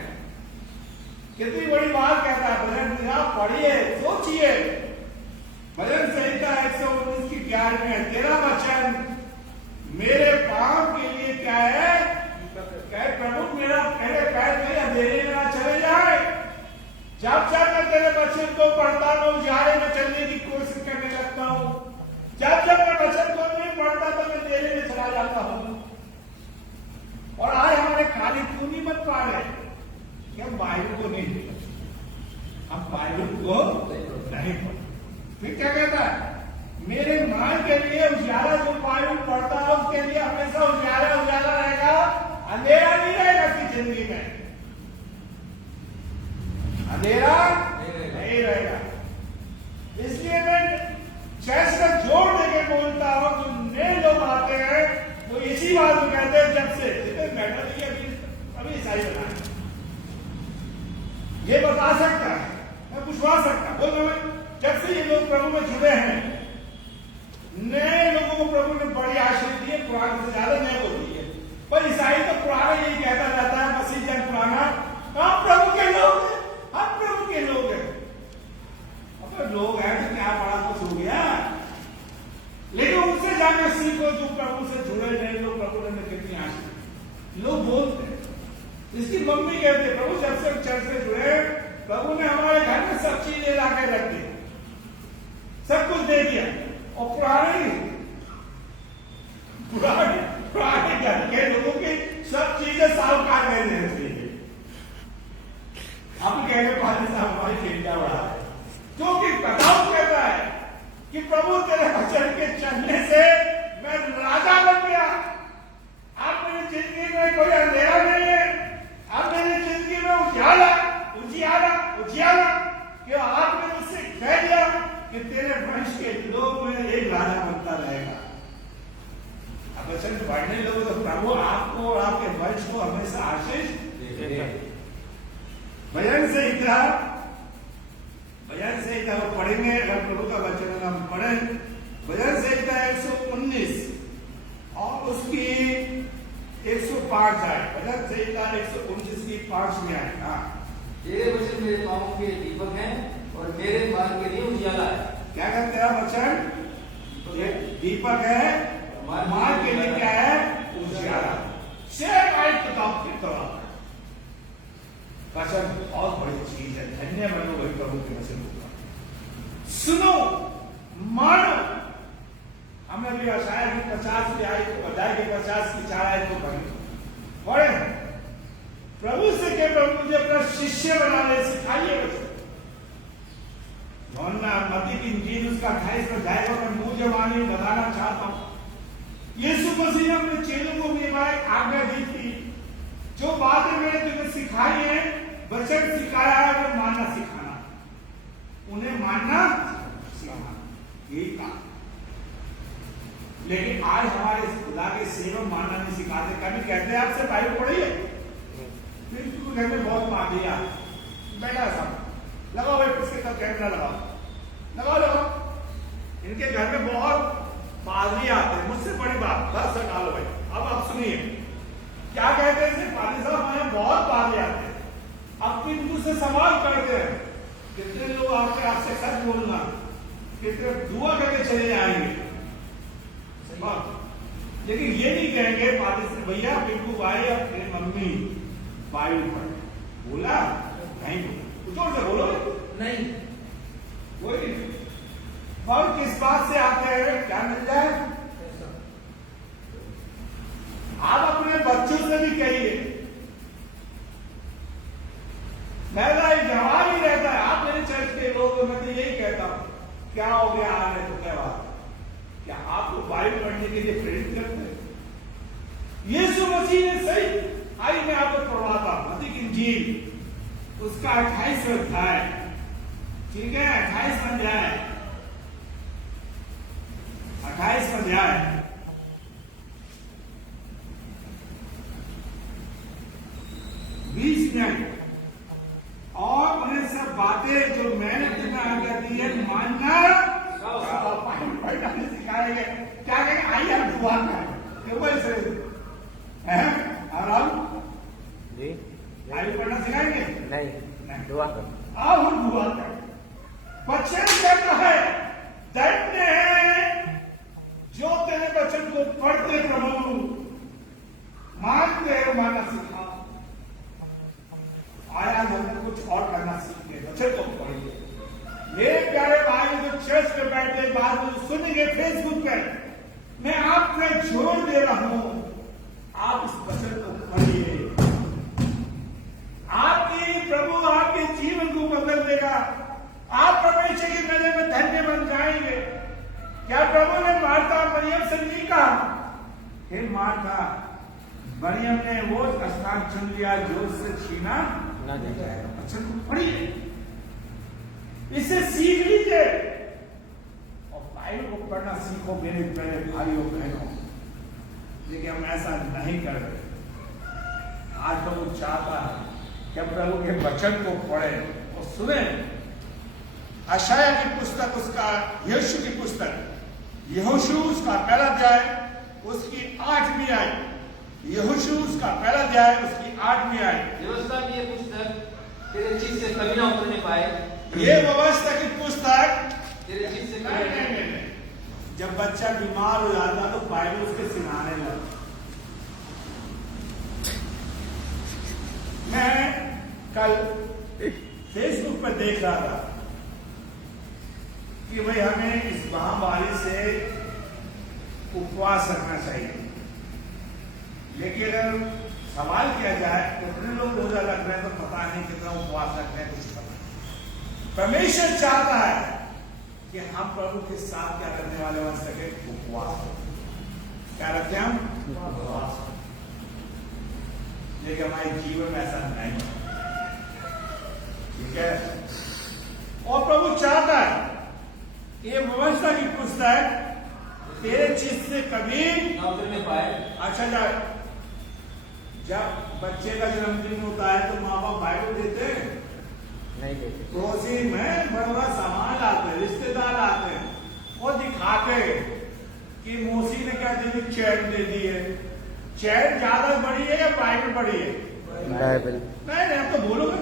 कितनी बड़ी बात कहता है। भजन आप पढ़िए, सोचिए। भजन संहिता 119 की 11वीं 13 वचन मेरे पांव के लिए क्या है? प्रभु मेरा मेरे पैर में अंधेरे में ना चले जाए। जब मैं तेरे वचन को पढ़ता हूँ उजाले में चलने की कोशिश करने लगता हूँ। जब मैं वचन को नहीं पढ़ता तो मैं अंधेरे में चला जाता हूँ। और आज हमारे खाली खूनी मत पा रहे कि हम बाइबल को नहीं, हम बाइबल को नहीं पढ़ते। फिर क्या कहता है? मेरे मां के लिए उजाला जो बाइबल पढ़ता है उसके लिए हमेशा उजाला रहेगा, अंधेरा नहीं रहेगा उसकी जिंदगी में। अंधेरा नहीं रहेगा। इसलिए मैं चर्च का जोर देकर बोलता हूं। जो नए लोग आते हैं वो इसी बात को कहते हैं जब से अभी ईसाई बना ये बता सकता है, मैं पूछवा सकता बोल रहा जब से ये लोग प्रभु में जुड़े हैं, नए लोगों को प्रभु ने बड़ी आशीष दी है। पुराने से ज्यादा नए को दी है। पर ईसाई तो पुराना यही कहता रहता है मसीह वचन पुराना, हम प्रभु के लोग हैं, हम प्रभु के लोग हैं। अगर लोग हैं तो क्या बड़ा कुछ हो गया, लेकिन उनसे जाके सीखो जो प्रभु से जुड़े रहे लोग। प्रभु ने कितनी आशीष, लोग बोलते हैं, इसकी मम्मी कहते प्रभु जब से चर्च से जुड़े प्रभु ने हमारे घर में सब चीजें ला के रख दी, सब कुछ दे दिया। और पुराने घर के लोगों की सब चीजें साहूकार में रहती है। हम कहेंगे पानी साहब हमारी चिंता बढ़ा है, क्योंकि कथाओं कहता है कि प्रभु तेरे वचन के चलने से मैं राजा बन गया। आप मेरी जिंदगी में कोई अंधेरा नहीं है, आप मेरी जिंदगी में उजियाला उजियाला उजियाला कि आपने मुझसे कह दिया कि तेरे वंश के लोग में एक राजा बनता रहेगा। अब वचन पढ़ने लोगों तो प्रभु आपको और आपके वंश को हमेशा आशीष देगा। भजन संहिता वो पढ़ेंगे, अगर प्रभु का वचन हम पढ़ें। भजन संहिता 119 और उसकी 105 आए। भजन संहिता 119 की 5 में आए। हाँ, तेरे वचन मेरे पाँवों के दीपक हैं और मेरे मार्ग के लिए उजियाला है। क्या कहते हैं वचन? दीपक है, मार्ग के लिए क्या है? उजियाला। शेयर लाइट किताब की तरह वचन बहुत बड़ी चीज है। धन्य बनो वही प्रभु के वचन को सुनो, मानो। हमने भी आशाया की 50 की आयत को बताया कि 50 की 4 आयत को पढ़े। प्रभु से के प्रभु मुझे अपना शिष्य बनाने सिखाइए वचन। मत्ती की इंजील उसका 28 अध्याय में मुंह जबानी बताना चाहता हूं। यीशु मसीह ने अपने चेलों को एक आज्ञा दी थी, जो बातें मैंने तुम्हें सिखाई है, वचन सिखाया है, वो मानना सिखाना, उन्हें मानना सिखाना, यही काम। लेकिन आज हमारे खुदा के सेवक मानना नहीं सिखाते। कभी कहते हैं आपसे बाइबल पढ़िए, फिर घर में बहुत मार दिया, बैठा सब लगाओ भाई, उसके साथ कैमरा लगाओ। इनके घर में बहुत पादरी आते हैं, मुझसे बड़ी बात बस डालो भाई। अब आप सुनिए क्या कहते हैं। पादरी साहब हमारे बहुत पादरी आते हैं, अपनी मुंह से सवाल करते हैं, कितने लोग आके आपसे सच बोलना, कितने दुआ करके चले जाएंगे। लेकिन ये नहीं कहेंगे पादरी से भैया पिंकू भाई अपनी मम्मी बाइबल पढ़ बोला नहीं, जोर से बोलो नहीं। वही और किस बात से आते हैं? क्या मिल जाए? आप अपने बच्चों से भी कहिए, मेरा एक जवाब ही रहता है। आप मेरे चर्च के लोग तो मैं तो यही कहता हूं, क्या हो गया आ रहे तो क्या बात? क्या आपको बाइबल पढ़ने के लिए प्रेरित करते हैं? यीशु मसीह ने सही, आई मैं आपको पढ़वाता मत्ती की इंजील उसका 28 अध्याय, ठीक है, 28 अध्याय 20 में, और उन्हें सब बातें जो मैंने तुम्हें आज्ञा दी है मानना पढ़ना सिखाएंगे। क्या कहेंगे? आइए हम दुआ करें। आराम जी बाइबल पढ़ना सिखाएंगे? नहीं, दुआ करो। आओ हम दुआ करें। वचन कहता है धन्य है जो तेरे वचन को पढ़ते प्रभु, मानते हो, मानना सिखा। आया हमने कुछ और करना सीख गए, वचन को पढ़िए। मेरे प्यारे भाई जो चर्च में बैठे बात में सुनेंगे फेसबुक पर, मैं आपसे जोर दे रहा हूं, आप इस वचन को पढ़िए। आपकी प्रभु आपके जीवन को बदल देगा। आप परमेश्वर की नजर में धन्य बन जाएंगे। क्या प्रभु ने मार्था मरियम से नहीं कहा, हे मार्था, मरियम ने वो स्थान चुन लिया जो उससे छीना ना जाएगा। वचन को पढ़िए, इसे सीख लीजिए और बाइबल को पढ़ना सीखो मेरे प्यारे भाइयों बहनों। लेकिन हम ऐसा नहीं कर रहे। आज तो वो चाहता है कि प्रभु के वचन को पढ़ें और सुने। आशाया की पुस्तक, उसका यहोशू की पुस्तक, यहोशू उसका पहला अध्याय उसकी 8वीं आयत, यहोशू उसका पहला अध्याय उसकी 8वीं आयत। व्यवस्था की ये पुस्तक तेरे चित्त से कभी ना उतरने पाए। ये व्यवस्था की पुस्तक तेरे चित्त से नहीं, कभी नहीं, नहीं, नहीं। जब बच्चा बीमार हो जाता तो बाइबल उसके सिखाने लगता। मैं कल फेसबुक पर देख रहा था कि भाई हमें इस महामारी से उपवास रखना चाहिए, लेकिन सवाल किया जाए कितने लोग रोजा रख रहे हैं तो पता नहीं, कितना उपवास रख रहे हैं कुछ पता नहीं। परमेश्वर चाहता है कि हम प्रभु के साथ क्या करने वाले बन सके, उपवास। क्या रखते हैं हम? उपवास। लेकिन हमारे जीवन में ऐसा नहीं, ठीक है। और प्रभु चाहता है ये व्यवस्था की पुस्तक तेरे चित्त से कभी ना उतरने पाए। अच्छा जाए, जब बच्चे का जन्मदिन होता है तो माँ बाप बाइबल देते हैं? नहीं देते। पड़ोसी में बड़ा बड़ा सामान लाते हैं, रिश्तेदार आते हैं और दिखाते हैं कि मौसी ने क्या दी, चैन दे दी है। चैन ज्यादा बड़ी है या बाइबल बड़ी है? बाइबल। नहीं नहीं, आप तो बोलोगे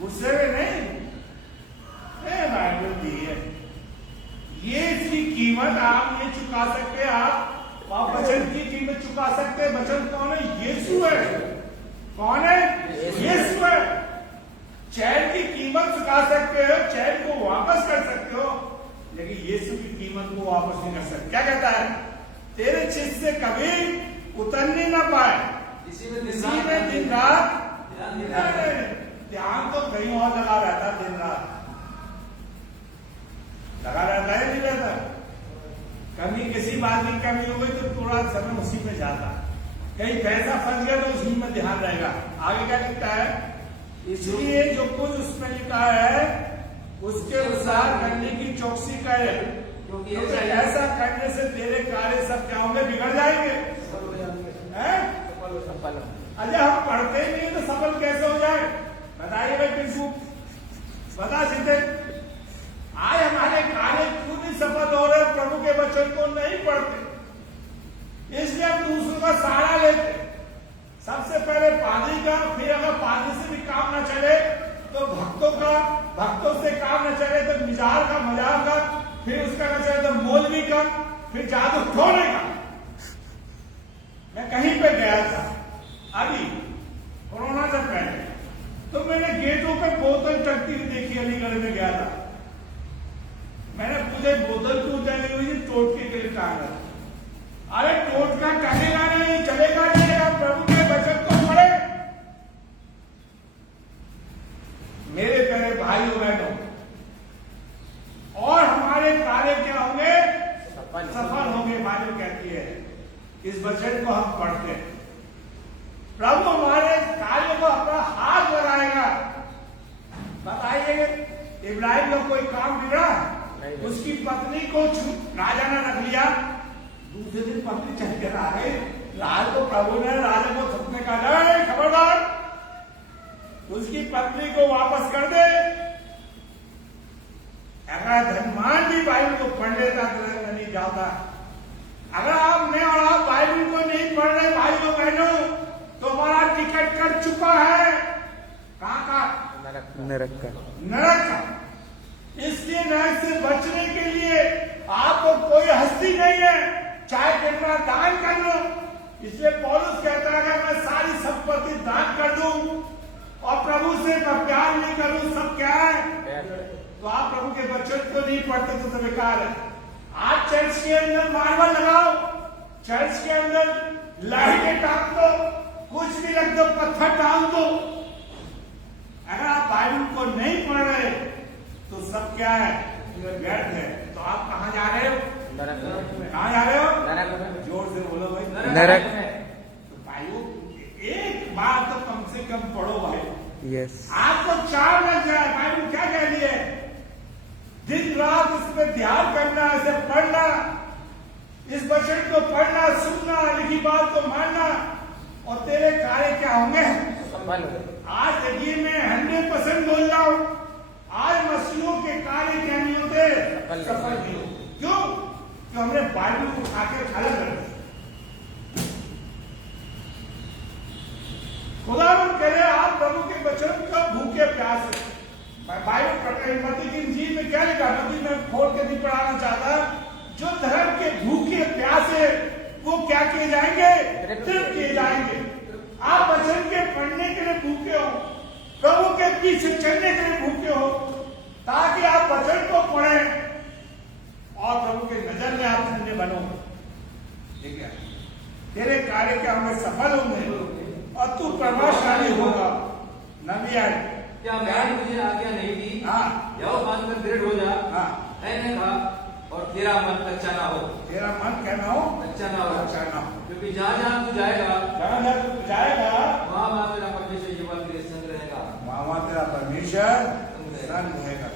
गुस्से में नहीं, बाइबल दी है। ये इसकी कीमत आप ये चुका सकते हैं, आप वचन की कीमत चुका सकते हैं। वचन कौन है? यीशु है। कौन है? यीशु है। चैन की कीमत चुका सकते हो, चैन को वापस कर सकते हो, लेकिन यीशु की कीमत को वापस नहीं कर सकते। क्या कहता है? तेरे चित्त से कभी उतरने ना पाए, इसी में दिन रात ध्यान ध्यान तो कहीं और लगा रहता, दिन रात लगा रहता है, नहीं रहता। कभी किसी बात की कमी हो गई तो थोड़ा समय उसी में जाता, कहीं पैसा फंस गया तो उसी में ध्यान रहेगा। आगे क्या लिखता है? इसलिए जो कुछ उसमें लिखा है उसके अनुसार करने की चौकसी करे, क्योंकि ऐसा करने से तेरे कार्य सब क्या होंगे? बिगड़ जाएंगे। अच्छा, हम पढ़ते नहीं तो सफल कैसे हो जाए? बताइए भाई पिंकू, बता सीधे। आज हमारे कार्य क्यों नहीं सफल हो रहे? प्रभु के वचन को नहीं पढ़ते, इसलिए हम दूसरों का सहारा लेते। सबसे पहले पादरी का, फिर अगर पादरी से भी काम न चले तो भक्तों का, भक्तों से काम न चले तो मिजार का, मजार का, फिर उसका न चले तो मौलवी का, फिर जादू टोने का। मैं कहीं पे गया था अभी कोरोना से पहले, तो मैंने गेटों पे बोतल टंगती हुई देखी। अलीगढ़ में गया था, मैंने पूछे बोतल क्यों टंगी हुई? टोटके के लिए टांगा। अरे टोटका टंगेगा नहीं, चलेगा नहीं, आप प्रभु के वचन को पढ़े। मेरे प्यारे भाइयों बहनों, और हमारे कार्य क्या होंगे? सफल होंगे। बाइबल कहती है, इस वचन को हम पढ़ते हैं, प्रभु हमारे कार्य को अपना हाथ लगाएगा। बताइए, इब्राहिम का कोई काम बिगड़ा? उसकी पत्नी को राजा ने रख लिया, दूसरे दिन पत्नी चल कर आ गई। राज को प्रभु ने राजा को थपने का, खबरदार, उसकी पत्नी को वापस कर दे। अगर धनवान भी बाइबल को पढ़ लेता तो नहीं जाता। अगर आप मैं और आप बाइबल को नहीं पढ़ रहे भाइयों बहनों, तो हमारा टिकट कट चुका है। कहाँ का? नरक का। नरक का। इसलिए नरक से बचने के लिए आपको कोई हस्ती नहीं है, चाहे कितना दान कर लो। इसलिए पौलुस कहता है कि मैं सारी संपत्ति दान कर दूं और प्रभु से मैं प्यार नहीं करूं, सब क्या है? तो आप प्रभु के वचन को नहीं पढ़ते तो बेकार है। आज चर्च के अंदर मार्बल लगाओ, चर्च के अंदर लाइटें टांग दो, कुछ भी रख दो, पत्थर डाल दो। अगर आप बाइबल को नहीं पढ़ रहे तो सब क्या है? व्यर्थ है। तो आप कहाँ जा रहे हो? कहाँ जा रहे हो? जोर से बोलो भाई। नरक। तो भाइयों, एक बार तो कम से कम पढ़ो भाई। यस। आपको 4 बज जाए, बाइबल क्या कह रही है? दिन रात इसमें ध्यान करना, इसे पढ़ना, इस वचन को पढ़ना, सुनना, लिखी बात को मानना, और तेरे कार्य क्या होंगे? आज देखिए, मैं 100% बोल रहा हूं, आज मसीहों के कार्य क्या नहीं होते? सफल नहीं होते। क्यों? कि हमने बाइबल को उठा के खाली कर दिया। खुदावन कह रहे आप प्रभु के वचन का भूखे प्यासे। बाइबल मत्ती की इंजील में क्या लिखा, मत्ती में खोल के नहीं पढ़ाना चाहता, जो धर्म के भूखे प्यासे वो क्या किए जाएंगे, तृप्त किए जाएंगे। आप वचन के पढ़ने के लिए भूखे हो, प्रभु के पीछे चलने के लिए भूखे हो, ताकि आप वचन को पढ़ें और प्रभु के नजर में आप धन्य बनो। ठीक है, तेरे कार्य के हमें सफल होंगे और तू प्रभावशाली होगा। नबी आए क्या मैंने मुझे आज्ञा नहीं दी, जाओ मानकर दृढ़ हो जा। मैंने कहा और तेरा मन कच्चा ना हो, तेरा मन कहना हो कच्चा ना हो, अच्छा ना हो, क्योंकि जहाँ जहाँ तू जाएगा जहाँ तू जाएगा वहाँ वहाँ तेरा परमेश्वर यहोवा तेरे संग रहेगा, वहाँ तेरा परमेश्वर संग रहेगा।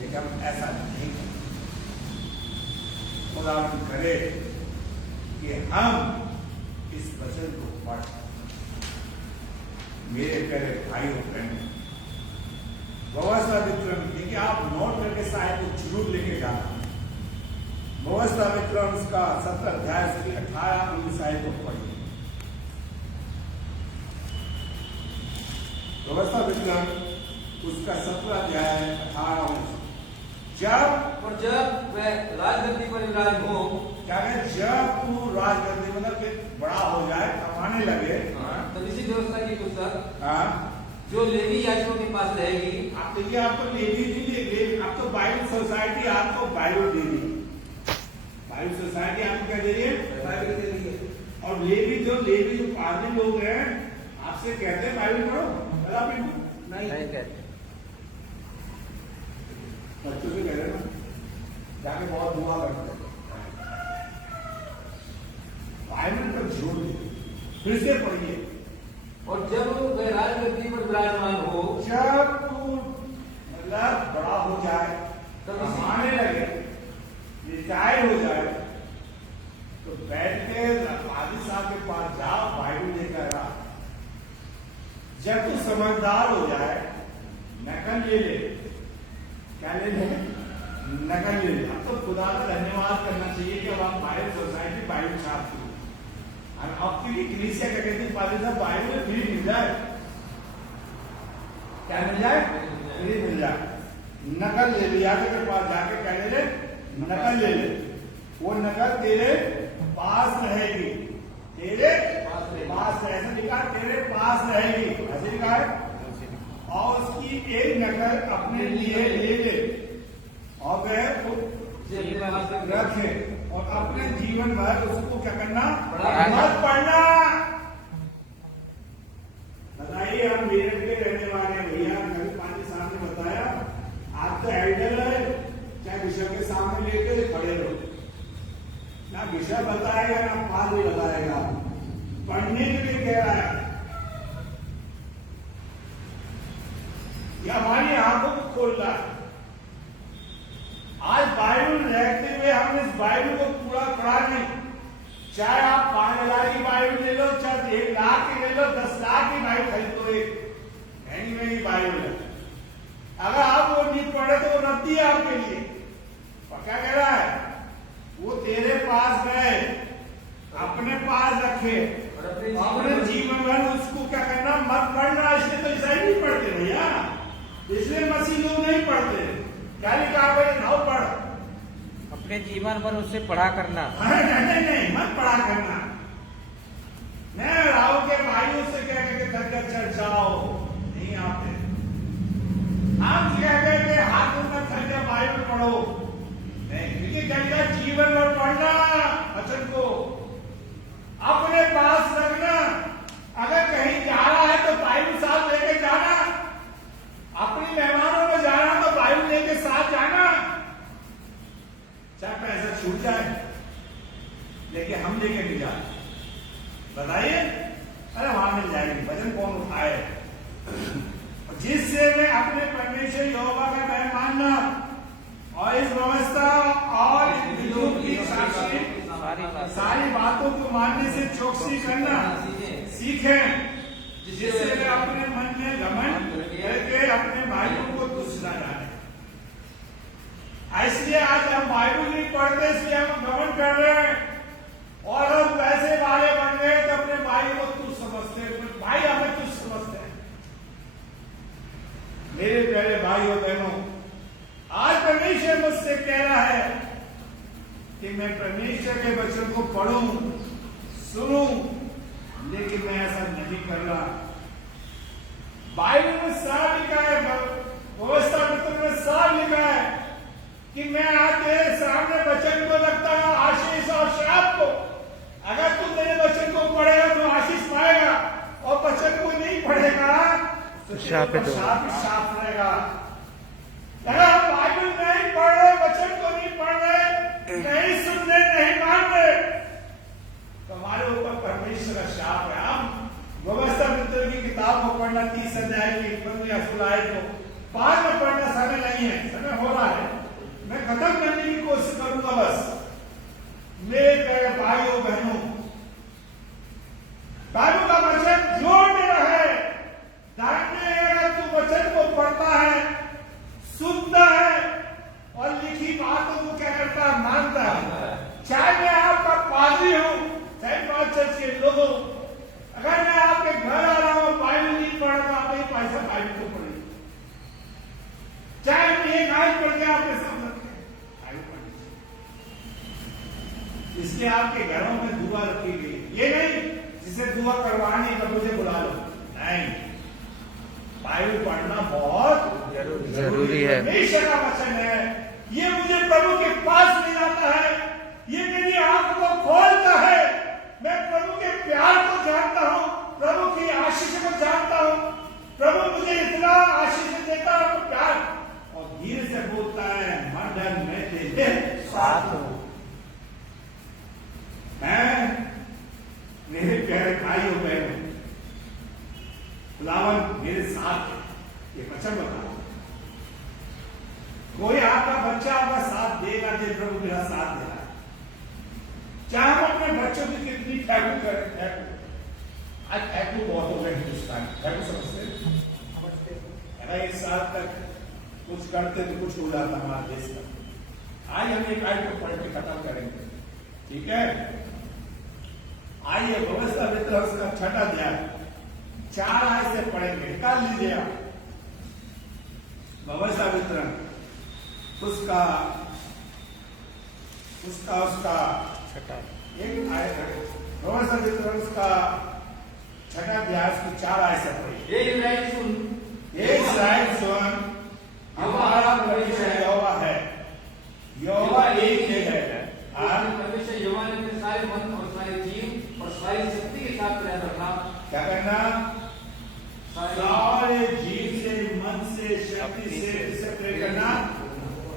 लेकिन हम ऐसा नहीं करते। खुदावन करे कि हम इस वचन को पढ़। मेरे प्यारे भाइयों बहनों, व्यवस्था विक्रम, देखिए आप नोट करके साहिब को जरूर लेके जाना। व्यवस्था विक्रम का 17 अध्याय से 18-19 साहिब को पढ़िए। व्यवस्था विक्रम उसका 17 अध्याय 18-19। जब वह राजगद्दी पर विराज हो, क्या है, जब तू राजगद्दी मतलब कि बड़ा हो जाए, कमाने लगे, तो इसी व्यवस्था की पुस्तक हाँ जो लेवी याजकों के पास रहेगी। आप देखिए, आपको लेवी नहीं दे, आप तो बाइबल सोसाइटी आपको बाइबल दे रही है। बाइबल सोसाइटी आपको क्या दे रही है, बाइबल दे रही है। और लेवी जो पादरी लोग हैं आपसे कहते हैं बाइबल पढ़ो, आप नहीं कहते, बच्चों से कह रहे ना, जाके बहुत दुआ करते हैं। बाइबल पर जोर दे, फिर से पढ़िए। और जब वह राजगद्दी पर विराजमान हो, जब तू मतलब बड़ा हो जाए, कमाने लगे, रिटायर हो जाए, तो बैठ के पादी साहब के पास जाओ, बाइबल लेकर आ। जब तू समझदार हो जाए, नकल ले ले। क्या ले ले? नकल ले ले। अब तो खुदा का धन्यवाद करना चाहिए कि अब आप बाइबल सोसाइटी बाइबल छापते हो। अब की कलीसिया क्या कहती है, पादी साहब बाइबल फ्री मिल जाए। क्या मिल जाए? फ्री मिल जाए। नकल ले लिया के पास जाके क्या ले ले? नकल ले ले। वो नकल तेरे पास रहेगी, तेरे पास ऐसा लिखा, तेरे पास रहेगी, ऐसे लिखा है। और उसकी एक नकल अपने लिए ले ले और वह रखे और अपने जीवन भर उसको क्या करना, मत पढ़ना। बताइए, हम मेरठ के रहने वाले हैं भैया, कभी पानी सामने बताया, आप तो एल्डर है, चाहे बिशप के सामने लेके खड़े रहो, ना बिशप बताएगा ना पादरी बताएगा, पढ़ने के लिए कह रहा है। ये हमारी आंखों को खोल रहा है। आज बाइबल रहते हुए हम इस बाइबल को पूरा पढ़ा नहीं। चाहे आप 5,000 की बाइबल ले लो, चाहे 1 लाख की ले लो, 10 लाख की बाइबल खरीद लो, एक महंगी महंगी बाइबल है। अगर आप वो नहीं पढ़े तो वो रद्दी है आपके लिए। और क्या कह रहा है, वो तेरे पास गए, अपने पास रखे, अपने जीवन भर उसको क्या करना, मत पढ़ना। इसलिए तो ईसाई नहीं पढ़ते भैया, इसलिए मसीह लोग नहीं पढ़ते। क्या लिखा है, नाव पढ़, अपने जीवन भर उससे पढ़ा करना। नहीं, मत पढ़ा करना। मैं राहु के भाइयों से कह के घर चर्च जाओ, नहीं आते। हम कह के हाथ में खरीदा बाइबल पढ़ो, नहीं, क्योंकि गंगा जीवन भर पढ़ना, वचन को अपने पास रखना। अगर कहीं जा रहा है तो बाइबल साथ लेके जाना, अपनी मेहमानों में जाना तो बाइबल लेके साथ जाना। चाहे पैसा छूट जाए, लेकिन हम लेके नहीं जाते। बताइए, अरे वहां मिल जाएगी, वजन कौन उठाए। जिससे मैं अपने परमेश्वर यहोवा का मैं मानना और इस व्यवस्था और की सारी बातों को मानने से चौकसी करना सीखें, जिससे वे अपने मन में घमंड करके अपने भाइयों को तुच्छ न जाने। इसलिए आज हम बाइबल नहीं पढ़ते, इसलिए हम घमंड कर रहे हैं और हम पैसे वाले बन गए तो अपने भाई को तुच्छ समझते हैं। भाई मेरे प्यारे भाइयों बहनों, आज परमेश्वर मुझसे कह रहा है कि मैं परमेश्वर के वचन को पढ़ूं, सुनूं, लेकिन मैं ऐसा नहीं कर रहा। बाइबल में साफ लिखा है, व्यवस्था पत्र में साफ लिखा है कि मैं आज तेरे सामने वचन को रखता हूं, आशीष और श्राप को। अगर तू मेरे वचन को पढ़ेगा तो आशीष पाएगा, और वचन को नहीं पढ़ेगा तो श्राप रहेगा। अगर हम बाइबल नहीं पढ़ रहे, वचन को नहीं पढ़ रहे, नहीं सुन रहे, नहीं मान रहे, तो हमारे ऊपर परमेश्वर का श्राप है। हम व्यवस्था मित्र की किताब को पढ़ना 30 अध्याय की 15 को 5 में पढ़ना समय नहीं है, समय हो रहा है। मैं खत्म करने की कोशिश करूंगा बस। मेरे प्यारे भाइयों बहनों, बाइबल का वचन जोड़ मेरा है। अगर तू वचन को पढ़ता है, सुनता है और लिखी बातों को क्या करता है, मानता है। चाहे मैं आपका पादरी हूं, चाहे पांच चर्च के लोगों, अगर मैं आपके घर आ रहा हूं, बाइबल नहीं पढ़ रहा, आप नहीं पैसा बाइबल को पढ़े। चाहे हम एक आयत पढ़ के आपके सामने इसके आपके घरों में दुआ रखी गई। ये नहीं जिसे दुआ करवाने का मुझे बुला लो, नहीं। बाइबल पढ़ना बहुत जरूरी है। परमेश्वर का वचन है, ये मुझे प्रभु के पास ले जाता है, ये मेरी आंख को खोलता है। मैं प्रभु के प्यार को जानता हूँ, प्रभु की आशीष को जानता हूँ। प्रभु मुझे इतना आशीष देता है, प्यार, और धीरे से बोलता है, मर्दन मैं तेरे साथ हूँ। मेरे प्यारे भाइयों बहनों, खुदावन मेरे साथ है, ये वचन बता। कोई आपका बच्चा आपका साथ देगा, दे प्रभु मेरा साथ देगा। चाहे हम अपने बच्चों की कितनी ठैकू करें, आज ठैकू बहुत हो गए हिंदुस्तान, ठैकू समझते हैं। इस साल तक कुछ करते तो कुछ हो जाता हमारा देश का। आज हम एक आयत को पढ़ के खत्म करेंगे, ठीक है? आइए व्यवस्था मित्र उसका 6वां अध्याय 4 आयत से पढ़ेंगे, निकाल लीजिए आप। व्यवस्था मित्र उसका एक आयत है। व्यवस्था मित्र उसका 6वां अध्याय की 4 आयत से पढ़िए। ये इस्राएल सुन, हमारा परमेश्वर यहोवा है, यहोवा एक ही है। परमेश्वर यहोवा ने अपने सारे मन और सारे जीव और सारी शक्ति के साथ प्रयास रखना। क्या करना? सारे जीव से, मन से, शक्ति से प्रेम करना।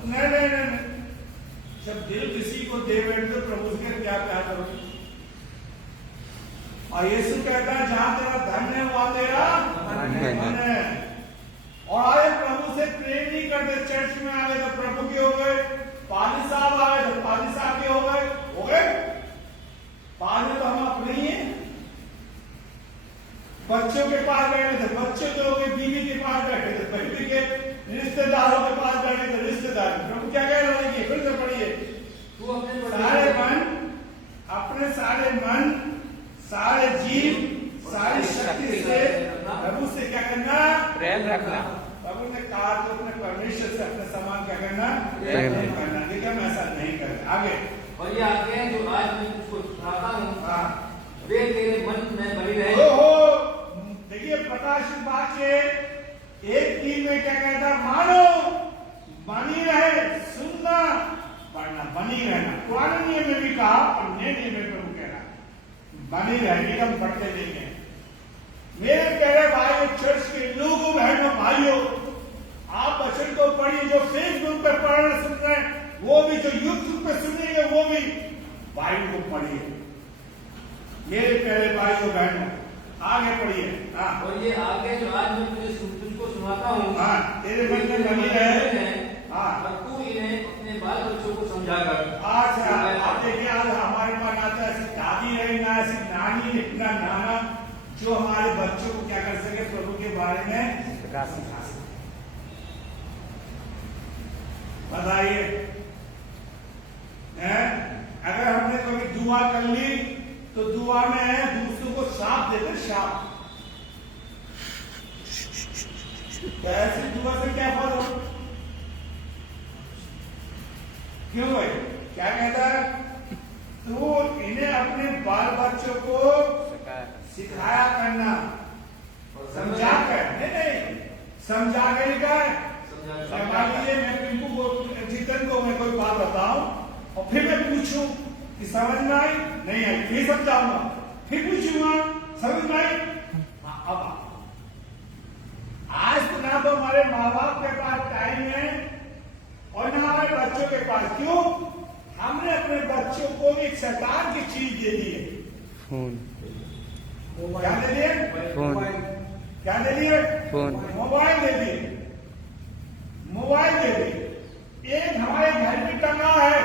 नहीं, जब दिल किसी को दे बैठे तो प्रभु से क्या प्यार करोगे? और यीशु कहता है, जहां तेरा धन है वहां तेरा मन है। और आए प्रभु से प्रेम नहीं करते, चर्च में आ गए तो प्रभु के हो गए, पादी साहब आ गए तो पादी साहब के हो गए। पादी तो हम अपने ही हैं। बच्चों के पास बैठे थे बच्चे तो हो गए, बीवी के पास बैठे थे बीवी के, रिश्तेदारों के पास बैठे थे रिश्तेदार। प्रभु क्या कह रहे हैं? फिर से पढ़िए। तू अपने सारे मन, सारे जीव, सारी शक्ति से प्रभु से क्या करना? प्रेम रखना। प्रभु ने कहा तो अपने परमेश्वर से अपने समान क्या करना? प्रेम करना। देखिए हम ऐसा नहीं करते। आगे और ये आज्ञा जो आज मैं तुझको सुनाता हूँ, वे तेरे मन में बनी रहे। देखिए प्रकाशित वाक्य 1:3 में क्या कहता? मानो, बनी रहे, सुनना, पढ़ना, बनी रहना। पुराने नियम में भी कहा और नए नियम में प्रभु कह रहा बनी रहेगी। हम पढ़ते नहीं है। मेरे प्यारे भाइयों, चर्च के लोगों, बहनों, भाइयों, आप वचन को पढ़िए। जो फेसबुक पे पढ़ रहे सुन रहे हैं वो भी, जो यूट्यूब पे सुनेंगे वो भी, बाइबल को पढ़िए। मेरे प्यारे भाइयों बहनों, आगे पढ़िए। और ये आगे जो आज मैं तुझको सुनाता हूँ, तेरे मन में बनी रहे। और तू इन्हें अपने बाल बच्चों को समझा कर। आज आप देखिए, आज हमारे पास आता ऐसी दादी है ना, ऐसी नानी, इतना नाना, जो हमारे बच्चों को क्या कर सके? प्रभु के बारे में सिखा सके। बताइए, अगर हमने कभी दुआ कर ली तो दुआ में दूसरों को श्राप देते, श्राप। तो ऐसी दुआ से क्या फायदा? क्यों भाई? क्या कहता है? तो इन्हें अपने बाल बच्चों को सिखाया करना, समझा कर, नहीं समझा कर लिखा है। मान लीजिए मैं पिंकू को, जीतन को मैं कोई बात बताऊं और फिर मैं पूछूं कि समझ में आई नहीं आई, फिर समझाऊंगा, फिर पूछूंगा समझ में आई। अब आज तो ना तो हमारे माँ बाप के पास टाइम है और ना हमारे बच्चों के पास। क्यों? हमने अपने बच्चों को एक शैतान की चीज दे दी है। फोन। क्या दे दिए? फोन। क्या दे दिए? फोन। मोबाइल दे दिए, मोबाइल दे दिए। एक हमारे घर में टंगा है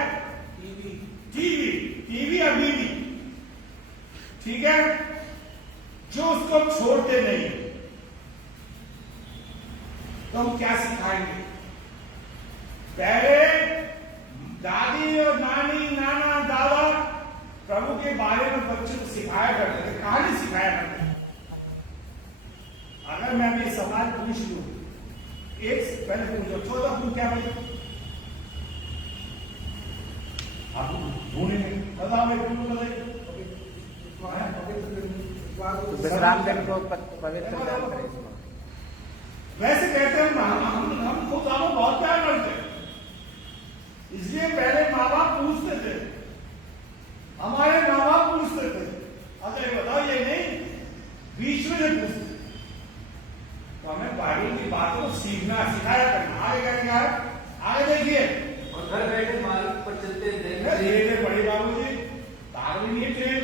टीवी और बीवी, ठीक है, जो उसको छोड़ते नहीं। तो हम क्या सिखाएंगे? पहले दादी और नानी, नाना, दादा प्रभु के बारे में बच्चों को सिखाया करते थे, कहानी सिखाया करते थे। अगर मैं अभी सवाल पूछ लूं, एक पहले पूछो, चौदह तुम क्या बोले? आप ढूंढेंगे, बताओ मैं तुमको बताइए। विश्राम दिन को पवित्र नाम करें। वैसे कहते हैं हम खुद आपको बहुत प्यार करते हैं, इसलिए पहले माँ बाप पूछते थे, हमारे माँ बाप पूछते थे। अच्छा ये बताओ, ये नहीं बीच में नहीं पूछते। तो हमें बाइबल की बातों को सीखना, सिखाया करना। आगे क्या लिखा है? आगे देखिए। और घर बैठे मार्ग पर चलते धीरे धीरे बड़ी बाबू जी भाग भी नहीं ट्रेन।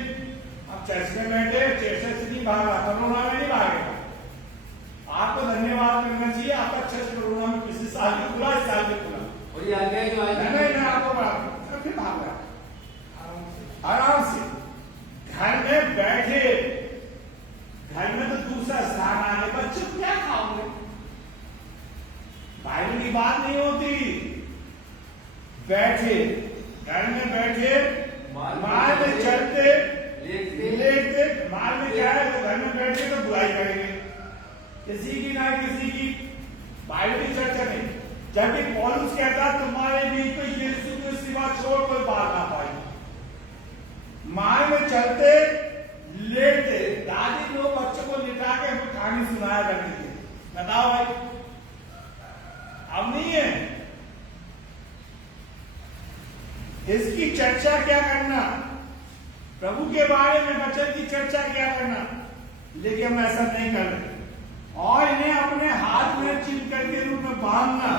अब चर्च में बैठे, चर्च से नहीं भागा, कोरोना में नहीं भागेगा। आपको धन्यवाद करना चाहिए, आपका चर्च कोरोना में किसी साल में खुला, इस साल में खुला। और ये आगे जो नहीं मैं आपको बात फिर भाग रहा आराम से। घर में बैठे, घर में तो दूसरा स्थान आने, बच्चे क्या खाओगे? बाइबल की बात नहीं होती। बैठे, घर में बैठे, माल में चलते, लेटते। माल में क्या है? तो घर में बैठे तो बुराई करेंगे, किसी की ना किसी की। बाइबल की चर्चा नहीं। जबकि पौलुस कहता तुम्हारे बीच में यीशु के सिवा छोड़ कोई बात ना पाई। माल में चलते, लेटते। दादी लोग बच्चों को लिटा के कहानी सुनाया करती थी। बताओ भाई, अब नहीं है। इसकी चर्चा क्या करना, प्रभु के बारे में वचन की चर्चा क्या करना, लेकिन हम ऐसा नहीं कर रहे। और इन्हें अपने हाथ में चिन्ह के रूप में बांधना,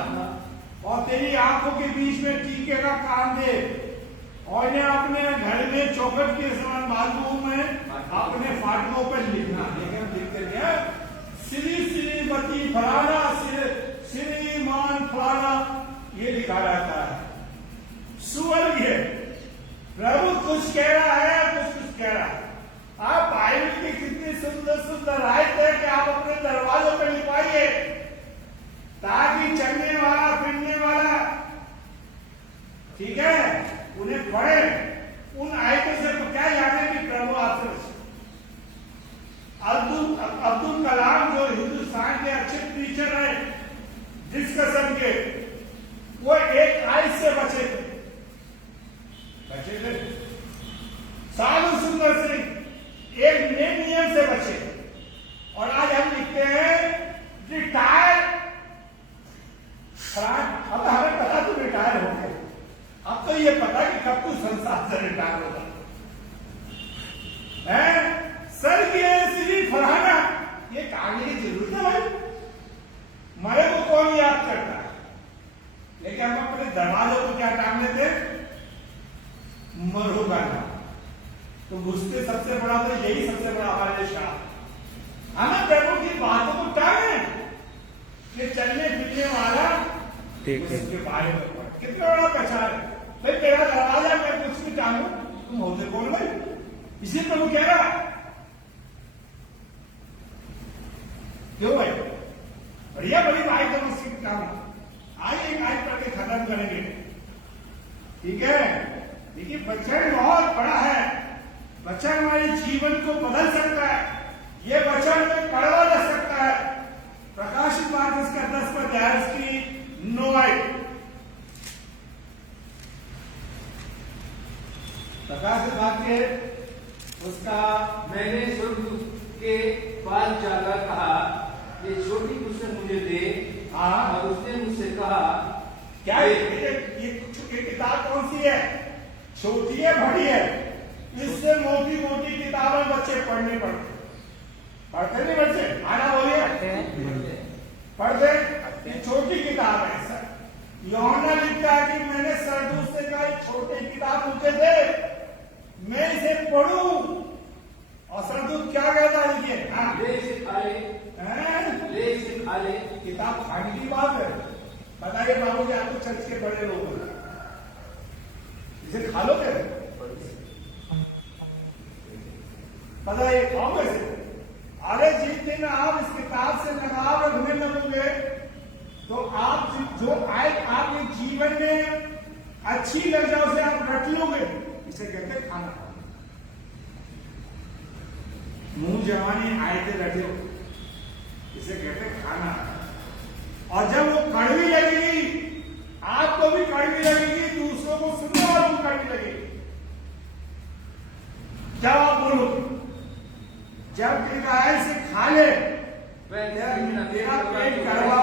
और तेरी आंखों के बीच में टीके का काम दे, और इन्हें अपने घर में चौखट के समान बाथरूम में अपने फाटकों पर लिखना। लेकिन लिखते हैं श्रीमती फलाना, श्रीमान फलाना, ये लिखा रहता है। सुवर्गीय प्रभु कुछ कह रहा है, कुछ कह रहा है। आप बाइबल की कितनी सुंदर सुंदर आयत है कि आप अपने दरवाजों पर लिखवाइए, ताकि चलने वाला, फिरने वाला, ठीक है, उन्हें पढ़े। उन आयतों से तो क्या जाने कि प्रभु आपसे। अब्दुल कलाम जो हिंदुस्तान के अच्छे टीचर है, जिस किस्म के, वो एक आयत से बचे थे। साधु सुंदर सिंह एक नियम से बचे। और आज हम लिखते हैं रिटायर। अब हमें पता तो रिटायर हो गए, अब तो ये पता कि कब तू संसार से रिटायर होगा। स्वर्गीय श्री फलाना, ये कहने की जरूरत है भाई? मरे को कौन याद करता है? लेकिन हम अपने दरवाजों को क्या टांग लेते? मरो का नाम। तो घुसते सबसे बड़ा तो यही सबसे बड़ा हमारे शाह। हमें प्रभु की बातों को टांगे कि चलने फिरने वाला उसके बारे में कितना बड़ा प्रचार है। भाई तेरा दरवाजा मैं कुछ भी टांगू, तुम होते कौन भाई? इसी प्रभु कह रहा। क्यों भाई? बढ़िया बड़ी बाइक तो मुझसे काम। आइए एक आइट पढ़ के खत्म करेंगे, ठीक है? देखिए वचन बहुत बड़ा है। वचन हमारे जीवन को बदल सकता है। ये वचन में कड़वा रह सकता है। प्रकाशित वाक्य पुस्तक मुझे दे। हाँ। और उसने मुझसे कहा, क्या ये किताब कौन सी है? छोटी है बड़ी है? इससे मोटी मोटी किताबें बच्चे पढ़ने पड़ते नहीं बच्चे? आना बोलिए। पढ़ते? ये छोटी किताब है सर। यूहन्ना लिखता है कि मैंने सरदूत से कहा छोटी किताब मुझे दे, मैं इसे पढ़ूं। और सरदूत क्या कहता है? देखिए, ले इसे खा ले, ले इसे खा ले। किताब खाने की बात है। बताइए बाबू जी, आपको चर्च के बड़े लोग हैं, इसे खा लोगे? बताइए खाओगे इसे? अरे जिस दिन आप इस किताब से लगाव रखने लगोगे तो आप जो आए आपके जीवन में अच्छी लग जाए उसे आप रट लोगे। इसे कहते हैं खाना। मुंह जवानी आए थे रटे हो, इसे कहते हैं खाना। और जब वो कड़वी लगेगी, आपको भी कड़वी लगेगी, दूसरों को सुनने वालों को कड़वी लगेगी। क्या आप बोलोगे? जब गाय से खा ले, मेरा पेट कड़वा,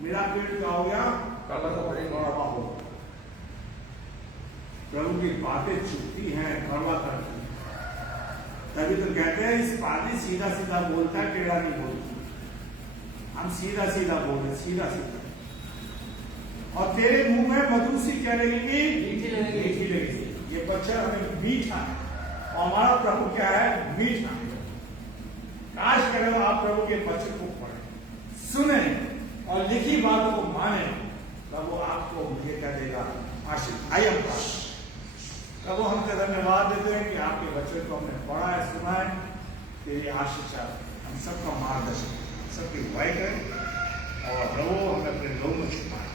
मेरा पेट क्या हो गया? कड़वा हो। प्रभु की बातें चुपती हैं, कड़वा करती हैं। तभी तो कहते हैं इस पानी सीधा सीधा बोलता है, टेढ़ा नहीं बोलता। हम सीधा सीधा बोले, सीधा सीधा। और तेरे मुंह में मधुसी क्या लगेगी? मीठी लगेगी। ये बच्चा हमें मीठा है और हमारा प्रभु क्या है? मीठा। काश करें आप प्रभु के वचन को पढ़ें, सुने और लिखी बातों को माने, प्रभु आपको मुझे क्या देगा? आशीष। आइए हम प्रभु हमसे धन्यवाद देते हैं कि आपके बच्चे को हमने पढ़ा है, सुना है। तेरी आशीष हम सबका मार्गदर्शन, सबकी वाई करें और प्रभु हमें अपने लोगों में छुपाए।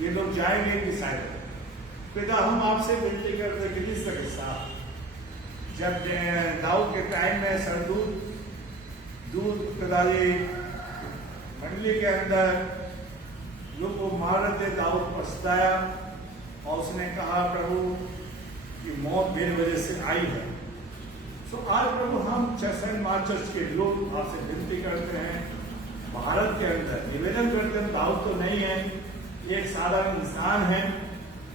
ये लोग जाएंगे कि साइड पिता, हम आपसे विनती करते कि जिस के साथ जब दाऊद के टाइम में सरदूत दूध पिताजी मंडली के अंदर लोग को मार रहे थे, दाऊद पछताया और उसने कहा प्रभु कि मौत मेरी वजह से आई है। तो आज प्रभु हम सेंट मार्क चर्च के लोग आपसे विनती करते हैं, भारत के अंदर निवेदन करते हैं, दाऊद तो नहीं है, एक साधारण इंसान है।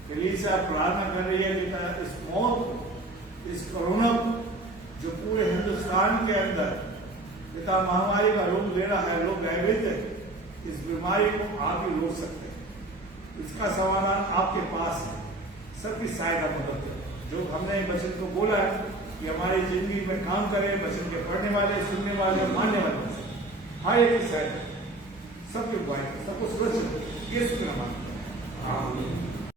कलीसिया प्रार्थना कर रही है कि इस मौत, इस कोरोना जो पूरे हिंदुस्तान के अंदर पिता महामारी का रूप ले रहा है, लोग भयभीत है, इस बीमारी को आप ही रोक सकते हैं। इसका समाधान आपके पास है। सबकी सहायता मदद करें। जो हमने वचन को बोला है कि हमारी जिंदगी में काम करें, वचन के पढ़ने वाले, सुनने वाले, मानने वाले, हर एक की सहायता, सबके सबको सुरक्षित ये सुनना।